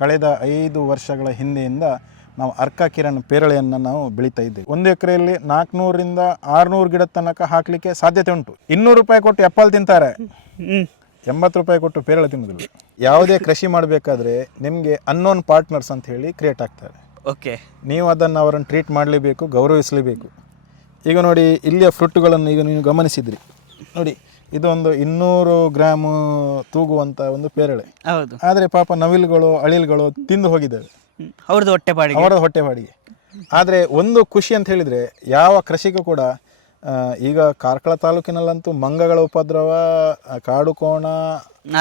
ಕಳೆದ 5 ವರ್ಷಗಳ ಹಿಂದೆಯಿಂದ ನಾವು ಅರ್ಕ ಕಿರಣ್ ಪೇರಳೆಯನ್ನು ನಾವು ಬೆಳೀತಾ ಇದ್ದೇವೆ. 1 ಎಕರೆಯಲ್ಲಿ 400 ರಿಂದ 600 ಗಿಡ ತನಕ ಹಾಕಲಿಕ್ಕೆ ಸಾಧ್ಯತೆ ಉಂಟು. 200 ರೂಪಾಯಿ ಕೊಟ್ಟು ಆ್ಯಪಲ್ ತಿಂತಾರೆ, 80 ರೂಪಾಯಿ ಕೊಟ್ಟು ಪೇರಳೆ ತಿನ್ನೋದಿಲ್ಲ. ಯಾವುದೇ ಕೃಷಿ ಮಾಡಬೇಕಾದ್ರೆ ನಿಮಗೆ ಅನ್ನೋನ್ ಪಾರ್ಟ್ನರ್ಸ್ ಅಂತ ಹೇಳಿ ಕ್ರಿಯೇಟ್ ಆಗ್ತಾರೆ. ಓಕೆ, ನೀವು ಅದನ್ನು ಅವರನ್ನು ಟ್ರೀಟ್ ಮಾಡಲೇಬೇಕು, ಗೌರವಿಸಲೇಬೇಕು. ಈಗ ನೋಡಿ, ಇಲ್ಲಿಯ ಫ್ರೂಟ್ಗಳನ್ನು ಈಗ ನೀವು ಗಮನಿಸಿದ್ರಿ ನೋಡಿ, ಇದೊಂದು 200 ಗ್ರಾಮ್ ತೂಗುವಂಥ ಒಂದು ಪೇರಳೆ. ಹೌದು. ಆದರೆ ಪಾಪ ನವಿಲುಗಳು ಅಳಿಲ್ಗಳು ತಿಂದು ಹೋಗಿದ್ದಾವೆ, ಅವ್ರದ್ದು ಹೊಟ್ಟೆಪಾಡಿಗೆ. ಆದರೆ ಒಂದು ಖುಷಿ ಅಂತ ಹೇಳಿದರೆ, ಯಾವ ಕೃಷಿಗೂ ಕೂಡ ಈಗ ಕಾರ್ಕಳ ತಾಲೂಕಿನಲ್ಲಂತೂ ಮಂಗಗಳ ಉಪದ್ರವ, ಕಾಡು ಕೋಣ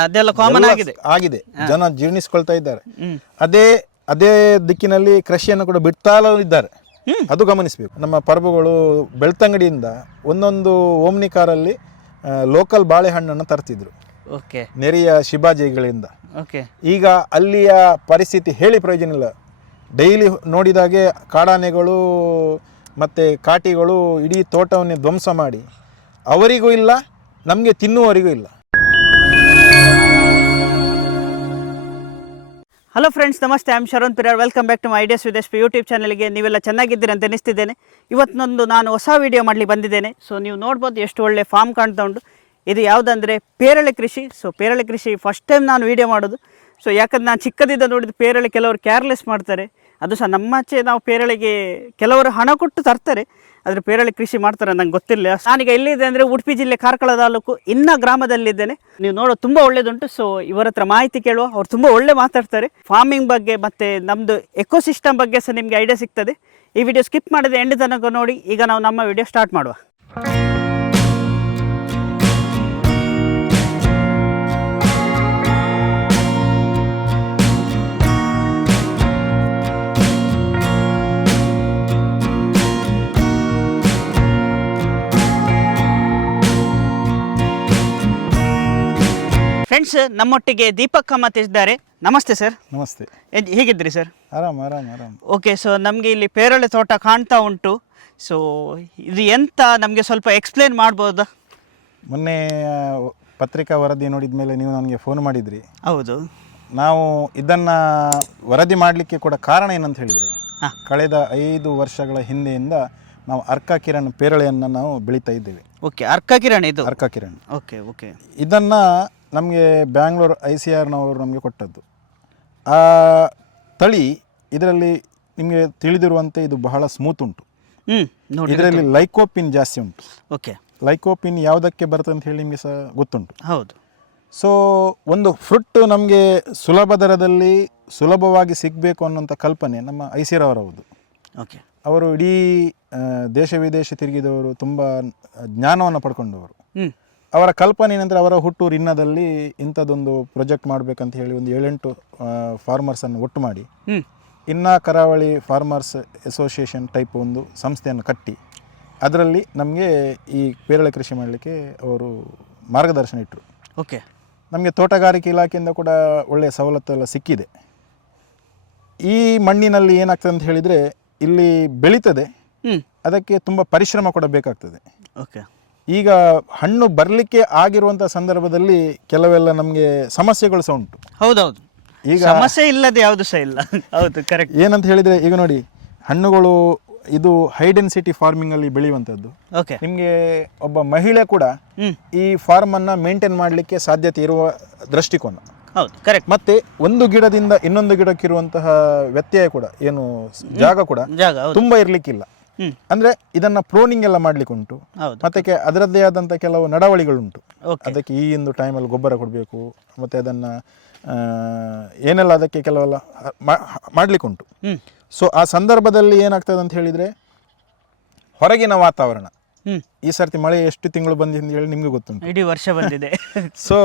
ಅದೆಲ್ಲ ಕಾಮನ್ ಆಗಿದೆ, ಜನ ಜೀರ್ಣಿಸ್ಕೊಳ್ತಾ ಇದ್ದಾರೆ. ಅದೇ ದಿಕ್ಕಿನಲ್ಲಿ ಕೃಷಿಯನ್ನು ಕೂಡ ಬಿಡ್ತಾ ಇದ್ದಾರೆ, ಅದು ಗಮನಿಸಬೇಕು. ನಮ್ಮ ಪರ್ಬುಗಳು ಬೆಳ್ತಂಗಡಿಯಿಂದ ಒಂದೊಂದು ಓಮ್ನಿ ಕಾರಲ್ಲಿ ಲೋಕಲ್ ಬಾಳೆಹಣ್ಣನ್ನು ತರ್ತಿದ್ರು, ನೆರೆಯ ಶಿಬಾಜಿಗಳಿಂದ. ಈಗ ಅಲ್ಲಿಯ ಪರಿಸ್ಥಿತಿ ಹೇಳಿ ಪ್ರಯೋಜನ ಇಲ್ಲ. ಡೈಲಿ ನೋಡಿದಾಗೆ ಕಾಡಾನೆಗಳು ಮತ್ತು ಕಾಟಿಗಳು ಇಡೀ ತೋಟವನ್ನೇ ಧ್ವಂಸ ಮಾಡಿ, ಅವರಿಗೂ ಇಲ್ಲ, ನಮಗೆ ತಿನ್ನುವವರಿಗೂ ಇಲ್ಲ. ಹಲೋ ಫ್ರೆಂಡ್ಸ್, ನಮಸ್ತೆ. I am Sharan Pirar. Welcome back to my ideas with SP YouTube ಚಾನಲ್ಗೆ. ನೀವೆಲ್ಲ ಚೆನ್ನಾಗಿದ್ದೀರಿ ಅಂತ ಎನಿಸ್ತಿದ್ದೇನೆ. ಇವತ್ತೊಂದು ನಾನು ಹೊಸ ವಿಡಿಯೋ ಮಾಡಲಿ ಬಂದಿದ್ದೇನೆ. ಸೊ ನೀವು ನೋಡ್ಬೋದು ಎಷ್ಟು ಒಳ್ಳೆ ಫಾರ್ಮ್ ಕಾಣ್ತಾ ಉಂಟು. ಇದು ಯಾವುದಂದರೆ ಪೇರಳೆ ಕೃಷಿ. ಸೊ ಪೇರಳೆ ಕೃಷಿ ಫಸ್ಟ್ ಟೈಮ್ ನಾನು ವಿಡಿಯೋ ಮಾಡೋದು. ಸೊ ಯಾಕಂದ್ರೆ ನಾನು ಚಿಕ್ಕದಿಂದ ನೋಡಿದ ಪೇರಳೆ ಕೆಲವರು ಕೇರ್ಲೆಸ್ ಮಾಡ್ತಾರೆ. ಅದು ಸಹ ನಮ್ಮಾಚೆ ನಾವು ಪೇರಳೆಗೆ ಕೆಲವರು ಹಣ ಕೊಟ್ಟು ತರ್ತಾರೆ, ಆದರೆ ಪೇರಳೆ ಕೃಷಿ ಮಾಡ್ತಾರೆ ನಂಗೆ ಗೊತ್ತಿಲ್ಲ. ನಾನೀಗ ಎಲ್ಲಿದೆ ಅಂದರೆ ಉಡುಪಿ ಜಿಲ್ಲೆ ಕಾರ್ಕಳ ತಾಲೂಕು ಇನ್ನ ಗ್ರಾಮದಲ್ಲಿದ್ದೇನೆ. ನೀವು ನೋಡೋ ತುಂಬ ಒಳ್ಳೇದುಂಟು. ಸೊ ಇವರ ಹತ್ರ ಮಾಹಿತಿ ಕೇಳುವ. ಅವ್ರು ತುಂಬ ಒಳ್ಳೆ ಮಾತಾಡ್ತಾರೆ ಫಾರ್ಮಿಂಗ್ ಬಗ್ಗೆ, ಮತ್ತು ನಮ್ಮದು ಎಕೋಸಿಸ್ಟಮ್ ಬಗ್ಗೆ ಸಹ ನಿಮಗೆ ಐಡಿಯಾ ಸಿಗ್ತದೆ. ಈ ವಿಡಿಯೋ ಸ್ಕಿಪ್ ಮಾಡಿದೆ ಎಂಡ್ ತನಕ ನೋಡಿ. ಈಗ ನಾವು ನಮ್ಮ ವಿಡಿಯೋ ಸ್ಟಾರ್ಟ್ ಮಾಡುವ. ಫ್ರೆಂಡ್ಸ್, ನಮ್ಮೊಟ್ಟಿಗೆ ದೀಪಕ್ ಕಾಮತ್ ಇದ್ದಾರೆ. ನಮಸ್ತೆ ಸರ್. ನಮಸ್ತೆ. ಹೇಗಿದ್ರಿ ಸರ್? ಆರಾಮ್. ಓಕೆ. ಸೊ ನಮಗೆ ಇಲ್ಲಿ ಪೇರಳೆ ತೋಟ ಕಾಣ್ತಾ ಉಂಟು. ಸೊ ಇದು ಎಂತ ನಮಗೆ ಸ್ವಲ್ಪ ಎಕ್ಸ್ಪ್ಲೇನ್ ಮಾಡ್ಬೋದಾ? ಮೊನ್ನೆ ಪತ್ರಿಕಾ ವರದಿ ನೋಡಿದ ಮೇಲೆ ನೀವು ನನಗೆ ಫೋನ್ ಮಾಡಿದ್ರಿ. ಹೌದು. ನಾವು ಇದನ್ನು ವರದಿ ಮಾಡಲಿಕ್ಕೆ ಕೂಡ ಕಾರಣ ಏನಂತ ಹೇಳಿದರೆ, ಕಳೆದ 5 ವರ್ಷಗಳ ಹಿಂದೆಯಿಂದ ನಾವು ಅರ್ಕ ಕಿರಣ್ ಪೇರಳೆಯನ್ನು ನಾವು ಬೆಳೀತಾ ಇದ್ದೇವೆ. ಓಕೆ, ಅರ್ಕ ಕಿರಣ್. ಇದು ಅರ್ಕ ಕಿರಣ್. ಓಕೆ. ಇದನ್ನು ನಮಗೆ ಬ್ಯಾಂಗ್ಳೂರು ICRನವರು ನಮಗೆ ಕೊಟ್ಟದ್ದು. ಆ ತಳಿ ಇದರಲ್ಲಿ ನಿಮಗೆ ತಿಳಿದಿರುವಂತೆ ಇದು ಬಹಳ ಸ್ಮೂತ್ ಉಂಟು. ಇದರಲ್ಲಿ ಲೈಕೋಪಿನ್ ಜಾಸ್ತಿ ಉಂಟು. ಓಕೆ. ಲೈಕೋಪಿನ್ ಯಾವುದಕ್ಕೆ ಬರ್ತದೆ ಅಂತ ಹೇಳಿ ನಿಮಗೆ ಸಹ ಗೊತ್ತುಂಟು. ಹೌದು. ಸೊ ಒಂದು ಫ್ರೂಟ್ ನಮಗೆ ಸುಲಭ ದರದಲ್ಲಿ ಸುಲಭವಾಗಿ ಸಿಗಬೇಕು ಅನ್ನೋಂಥ ಕಲ್ಪನೆ ನಮ್ಮ ICRರವರದು. ಓಕೆ. ಅವರು ಇಡೀ ದೇಶ ವಿದೇಶ ತಿರುಗಿದವರು, ತುಂಬ ಜ್ಞಾನವನ್ನು ಪಡ್ಕೊಂಡವರು. ಅವರ ಕಲ್ಪನೆ ಏನಂದರೆ, ಅವರ ಹುಟ್ಟೂರು ಇನ್ನದಲ್ಲಿ ಇಂಥದ್ದೊಂದು ಪ್ರಾಜೆಕ್ಟ್ ಮಾಡಬೇಕಂತ ಹೇಳಿ ಒಂದು 7-8 ಫಾರ್ಮರ್ಸನ್ನು ಒಟ್ಟು ಮಾಡಿ ಇನ್ನ ಕರಾವಳಿ ಫಾರ್ಮರ್ಸ್ ಅಸೋಸಿಯೇಷನ್ ಟೈಪ್ ಒಂದು ಸಂಸ್ಥೆಯನ್ನು ಕಟ್ಟಿ ಅದರಲ್ಲಿ ನಮಗೆ ಈ ಪೇರಳೆ ಕೃಷಿ ಮಾಡಲಿಕ್ಕೆ ಅವರು ಮಾರ್ಗದರ್ಶನ ಇಟ್ಟರು. ಓಕೆ. ನಮಗೆ ತೋಟಗಾರಿಕೆ ಇಲಾಖೆಯಿಂದ ಕೂಡ ಒಳ್ಳೆಯ ಸವಲತ್ತೆಲ್ಲ ಸಿಕ್ಕಿದೆ. ಈ ಮಣ್ಣಿನಲ್ಲಿ ಏನಾಗ್ತದೆ ಅಂತ ಹೇಳಿದರೆ, ಇಲ್ಲಿ ಬೆಳೀತದೆ, ಅದಕ್ಕೆ ತುಂಬ ಪರಿಶ್ರಮ ಕೂಡ ಬೇಕಾಗ್ತದೆ. ಓಕೆ. ಈಗ ಹಣ್ಣು ಬರಲಿಕ್ಕೆ ಆಗಿರುವಂಥ ಸಂದರ್ಭದಲ್ಲಿ ಕೆಲವೆಲ್ಲ ನಮಗೆ ಸಮಸ್ಯೆಗಳು ಸಹ ಉಂಟು. ಹೌದೌದು. ಈಗ ಸಮಸ್ಯೆ ಇಲ್ಲದೆ ಯಾವುದು ಸಹ ಇಲ್ಲ. ಹೌದು, ಕರೆಕ್ಟ್. ಏನಂತ ಹೇಳಿದರೆ, ಈಗ ನೋಡಿ, ಹಣ್ಣುಗಳು ಇದು ಹೈ ಡೆನ್ಸಿಟಿ ಫಾರ್ಮಿಂಗಲ್ಲಿ ಬೆಳೆಯುವಂಥದ್ದು. ಓಕೆ. ನಿಮಗೆ ಒಬ್ಬ ಮಹಿಳೆ ಕೂಡ ಈ ಫಾರ್ಮನ್ನು ಮೇಂಟೈನ್ ಮಾಡಲಿಕ್ಕೆ ಸಾಧ್ಯತೆ ಇರುವ ದೃಷ್ಟಿಕೋನ. ಹೌದು, ಕರೆಕ್ಟ್. ಮತ್ತೆ ಒಂದು ಗಿಡದಿಂದ ಇನ್ನೊಂದು ಗಿಡಕ್ಕಿರುವಂತಹ ವ್ಯತ್ಯಯ ಕೂಡ, ಏನು ಜಾಗ ಕೂಡ ತುಂಬ ಇರಲಿಕ್ಕಿಲ್ಲ. ಅಂದರೆ ಇದನ್ನು ಪ್ರೋನಿಂಗ್ ಎಲ್ಲ ಮಾಡಲಿಕ್ಕೆ ಉಂಟು. ಮತ್ತೆ ಅದರದ್ದೇ ಆದಂಥ ಕೆಲವು ನಡವಳಿಗಳುಂಟು. ಅದಕ್ಕೆ ಈ ಒಂದು ಟೈಮಲ್ಲಿ ಗೊಬ್ಬರ ಕೊಡಬೇಕು, ಮತ್ತು ಅದನ್ನು ಏನೆಲ್ಲ ಅದಕ್ಕೆ ಕೆಲವೆಲ್ಲ ಮಾಡಲಿಕ್ಕೆ ಉಂಟು. ಸೊ ಆ ಸಂದರ್ಭದಲ್ಲಿ ಏನಾಗ್ತದೆ ಅಂತ ಹೇಳಿದರೆ, ಹೊರಗಿನ ವಾತಾವರಣ, ಈ ಸರ್ತಿ ಮಳೆ ಎಷ್ಟು ತಿಂಗಳು ಬಂದಿದೆ ಅಂತ ಹೇಳಿ ನಿಮಗೆ ಗೊತ್ತುಂಟು, ಇಡೀ ವರ್ಷ ಬಂದಿದೆ. ಸೊ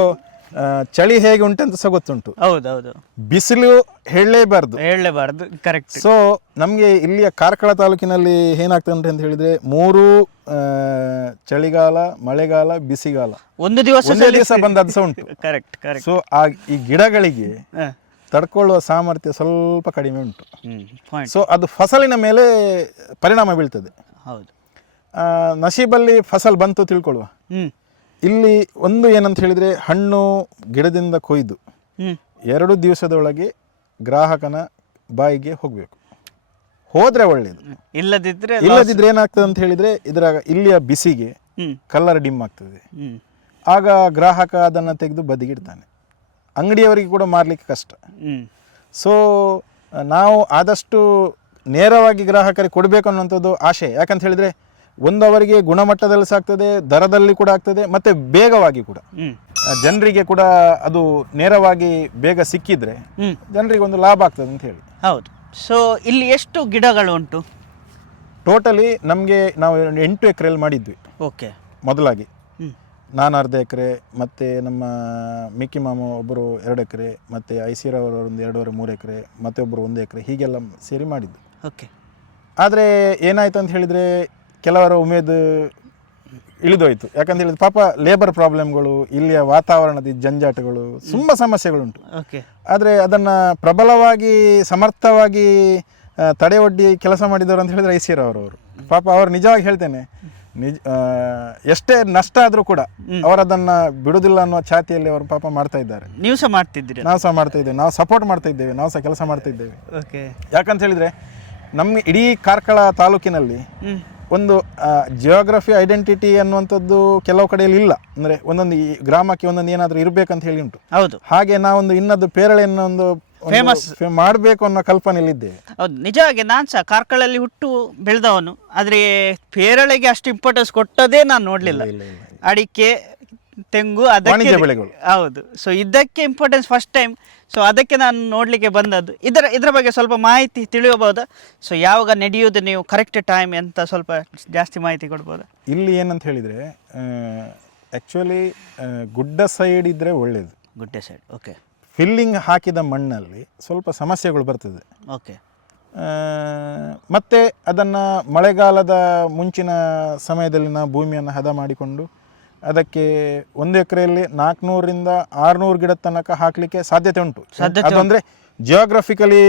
ಚಳಿ ಹೇಗೆ ಉಂಟಂತ ಸಹ ಗೊತ್ತುಂಟು. ಹೌದೌದು. ಬಿಸಿಲು ಹೇಳಲೇಬಾರ್ದು. ಕರೆಕ್ಟ್. ಸೊ ನಮಗೆ ಇಲ್ಲಿಯ ಕಾರ್ಕಳ ತಾಲೂಕಿನಲ್ಲಿ ಏನಾಗ್ತದೆ ಅಂತ ಹೇಳಿದ್ರೆ, 3 ಚಳಿಗಾಲ, ಮಳೆಗಾಲ, ಬಿಸಿಗಾಲ ಒಂದೇ ದಿವಸ ಬಂದದ್ದು ಸಹ ಉಂಟು. ಕರೆಕ್ಟ್. ಸೊ ಈ ಗಿಡಗಳಿಗೆ ತಡ್ಕೊಳ್ಳುವ ಸಾಮರ್ಥ್ಯ ಸ್ವಲ್ಪ ಕಡಿಮೆ ಉಂಟು. ಸೊ ಅದು ಫಸಲಿನ ಮೇಲೆ ಪರಿಣಾಮ ಬೀಳ್ತದೆ. ಹೌದು. ನಸೀಬಲ್ಲಿ ಫಸಲ್ ಬಂತು ತಿಳ್ಕೊಳ್ಳುವ. ಇಲ್ಲಿ ಒಂದು ಏನಂತ ಹೇಳಿದರೆ, ಹಣ್ಣು ಗಿಡದಿಂದ ಕೊಯ್ದು 2 ದಿವಸದೊಳಗೆ ಗ್ರಾಹಕನ ಬಾಯಿಗೆ ಹೋಗಬೇಕು, ಹೋದರೆ ಒಳ್ಳೆಯದು. ಇಲ್ಲದಿದ್ದರೆ ಏನಾಗ್ತದೆ ಅಂತ ಹೇಳಿದರೆ ಇಲ್ಲಿಯ ಬಿಸಿಗೆ ಕಲರ್ ಡಿಮ್ ಆಗ್ತದೆ. ಆಗ ಗ್ರಾಹಕ ಅದನ್ನು ತೆಗೆದು ಬದಿಗಿಡ್ತಾನೆ, ಅಂಗಡಿಯವರಿಗೆ ಕೂಡ ಮಾರಲಿಕ್ಕೆ ಕಷ್ಟ. ಸೊ ನಾವು ಆದಷ್ಟು ನೇರವಾಗಿ ಗ್ರಾಹಕರಿಗೆ ಕೊಡಬೇಕು ಅನ್ನೋಂಥದ್ದು ಆಶೆ. ಯಾಕಂತ ಹೇಳಿದರೆ ಒಂದು ಅವರಿಗೆ ಗುಣಮಟ್ಟದಲ್ಲಿ ಸಾಗ್ತದೆ, ದರದಲ್ಲಿ ಕೂಡ ಆಗ್ತದೆ, ಮತ್ತು ಬೇಗವಾಗಿ ಕೂಡ ಜನರಿಗೆ ಕೂಡ ಅದು ನೇರವಾಗಿ ಬೇಗ ಸಿಕ್ಕಿದ್ರೆ ಜನರಿಗೆ ಒಂದು ಲಾಭ ಆಗ್ತದೆ ಅಂತ ಹೇಳಿ. ಹೌದು. ಸೊ ಇಲ್ಲಿ ಎಷ್ಟು ಗಿಡಗಳು ಉಂಟು ಟೋಟಲಿ? ನಮಗೆ ನಾವು 8 ಎಕರೆಯಲ್ಲಿ ಮಾಡಿದ್ವಿ. ಓಕೆ. ಮೊದಲಾಗಿ ನಾನು 1/2 ಎಕರೆ, ಮತ್ತು ನಮ್ಮ ಮಿಕ್ಕಿ ಮಾಮ ಒಬ್ಬರು 2 ಎಕರೆ, ಮತ್ತು ಐಸಿರವರು ಒಂದು 2.5-3 ಎಕರೆ, ಮತ್ತೊಬ್ಬರು 1 ಎಕರೆ, ಹೀಗೆಲ್ಲ ಸೇರಿ ಮಾಡಿದ್ದು. ಓಕೆ. ಆದರೆ ಏನಾಯ್ತು ಅಂತ ಹೇಳಿದರೆ ಕೆಲವರ ಉಮೇದು ಇಳಿದೋಯ್ತು. ಯಾಕಂತ ಹೇಳಿದ್ರೆ ಪಾಪ ಲೇಬರ್ ಪ್ರಾಬ್ಲಮ್ಗಳು, ಇಲ್ಲಿಯ ವಾತಾವರಣದ ಜಂಜಾಟಗಳು, ತುಂಬ ಸಮಸ್ಯೆಗಳುಂಟು. ಓಕೆ. ಆದರೆ ಅದನ್ನು ಪ್ರಬಲವಾಗಿ ಸಮರ್ಥವಾಗಿ ತಡೆಯೊಡ್ಡಿ ಕೆಲಸ ಮಾಡಿದವರು ಅಂತ ಹೇಳಿದರೆ ಐಸಿರವರು. ಪಾಪ ಅವರು ನಿಜವಾಗಿ ಹೇಳ್ತೇನೆ, ಎಷ್ಟೇ ನಷ್ಟ ಆದರೂ ಕೂಡ ಅವರದನ್ನು ಬಿಡುವುದಿಲ್ಲ ಅನ್ನೋ ಛಾತಿಯಲ್ಲಿ ಅವರು ಪಾಪ ಮಾಡ್ತಾ ಇದ್ದಾರೆ. ನೀವು ಸಹ ಮಾಡ್ತಿದ್ದೀರಿ? ನಾವು ಸಹ ಮಾಡ್ತಾ ಇದ್ದೇವೆ, ನಾವು ಸಪೋರ್ಟ್ ಮಾಡ್ತಾ ಇದ್ದೇವೆ, ನಾವು ಸಹ ಕೆಲಸ ಮಾಡ್ತಾ ಇದ್ದೇವೆ. ಓಕೆ. ಯಾಕಂತ ಹೇಳಿದರೆ ನಮ್ಮ ಇಡೀ ಕಾರ್ಕಳ ತಾಲೂಕಿನಲ್ಲಿ ಒಂದು ಜಿಯೋಗ್ರಫಿ ಐಡೆಂಟಿಟಿ ಅನ್ನುವಂಥದ್ದು ಕೆಲವು ಕಡೆಯಲ್ಲಿ ಇಲ್ಲ. ಅಂದರೆ ಒಂದೊಂದು ಗ್ರಾಮಕ್ಕೆ ಒಂದೊಂದು ಏನಾದರೂ ಇರಬೇಕಂತ ಹೇಳಿ ಉಂಟು. ಹೌದು. ಹಾಗೆ ನಾವೊಂದು ಇನ್ನೊಂದು ಪೇರಳೆಯನ್ನು ಒಂದು ಫೇಮಸ್ ಮಾಡಬೇಕು ಅನ್ನೋ ಕಲ್ಪನೆಯಲ್ಲಿದ್ದೇವೆ. ಹೌದು, ನಿಜವಾಗಿ ನಾನು ಸಹ ಕಾರ್ಕಳಲ್ಲಿ ಹುಟ್ಟು ಬೆಳೆದವನು. ಆದರೆ ಪೇರಳೆಗೆ ಅಷ್ಟು ಇಂಪಾರ್ಟೆನ್ಸ್ ಕೊಟ್ಟದೇ ನಾನು ನೋಡಲಿಲ್ಲ. ಅಡಿಕೆ, ತೆಂಗು, ಅದಕ್ಕೆ ಬೆಳೆಗಳು. ಹೌದು. ಸೊ ಇದಕ್ಕೆ ಇಂಪಾರ್ಟೆನ್ಸ್ ಫಸ್ಟ್ ಟೈಮ್. ಸೊ ಅದಕ್ಕೆ ನಾನು ನೋಡಲಿಕ್ಕೆ ಬಂದದ್ದು. ಇದರ ಬಗ್ಗೆ ಸ್ವಲ್ಪ ಮಾಹಿತಿ ತಿಳಿಯಬಹುದಾ? ಸೊ ಯಾವಾಗ ನಡೆಯುವುದು, ನೀವು ಕರೆಕ್ಟ್ ಟೈಮ್ ಅಂತ ಸ್ವಲ್ಪ ಜಾಸ್ತಿ ಮಾಹಿತಿ ಕೊಡ್ಬೋದಾ? ಇಲ್ಲಿ ಏನಂತ ಹೇಳಿದರೆ ಆ್ಯಕ್ಚುಲಿ ಗುಡ್ಡ ಸೈಡ್ ಇದ್ದರೆ ಒಳ್ಳೆಯದು. ಗುಡ್ಡ ಸೈಡ್. ಓಕೆ. ಫಿಲ್ಲಿಂಗ್ ಹಾಕಿದ ಮಣ್ಣಲ್ಲಿ ಸ್ವಲ್ಪ ಸಮಸ್ಯೆಗಳು ಬರ್ತದೆ. ಓಕೆ. ಮತ್ತು ಅದನ್ನು ಮಳೆಗಾಲದ ಮುಂಚಿನ ಸಮಯದಲ್ಲಿ ನಾವು ಭೂಮಿಯನ್ನು ಹದ ಮಾಡಿಕೊಂಡು ಅದಕ್ಕೆ 1 ಎಕರೆಯಲ್ಲಿ 400ರಿಂದ 600 ಗಿಡದ ತನಕ ಹಾಕಲಿಕ್ಕೆ ಸಾಧ್ಯತೆ ಉಂಟು. ಅದು ಅಂದರೆ ಜಿಯೋಗ್ರಫಿಕಲಿ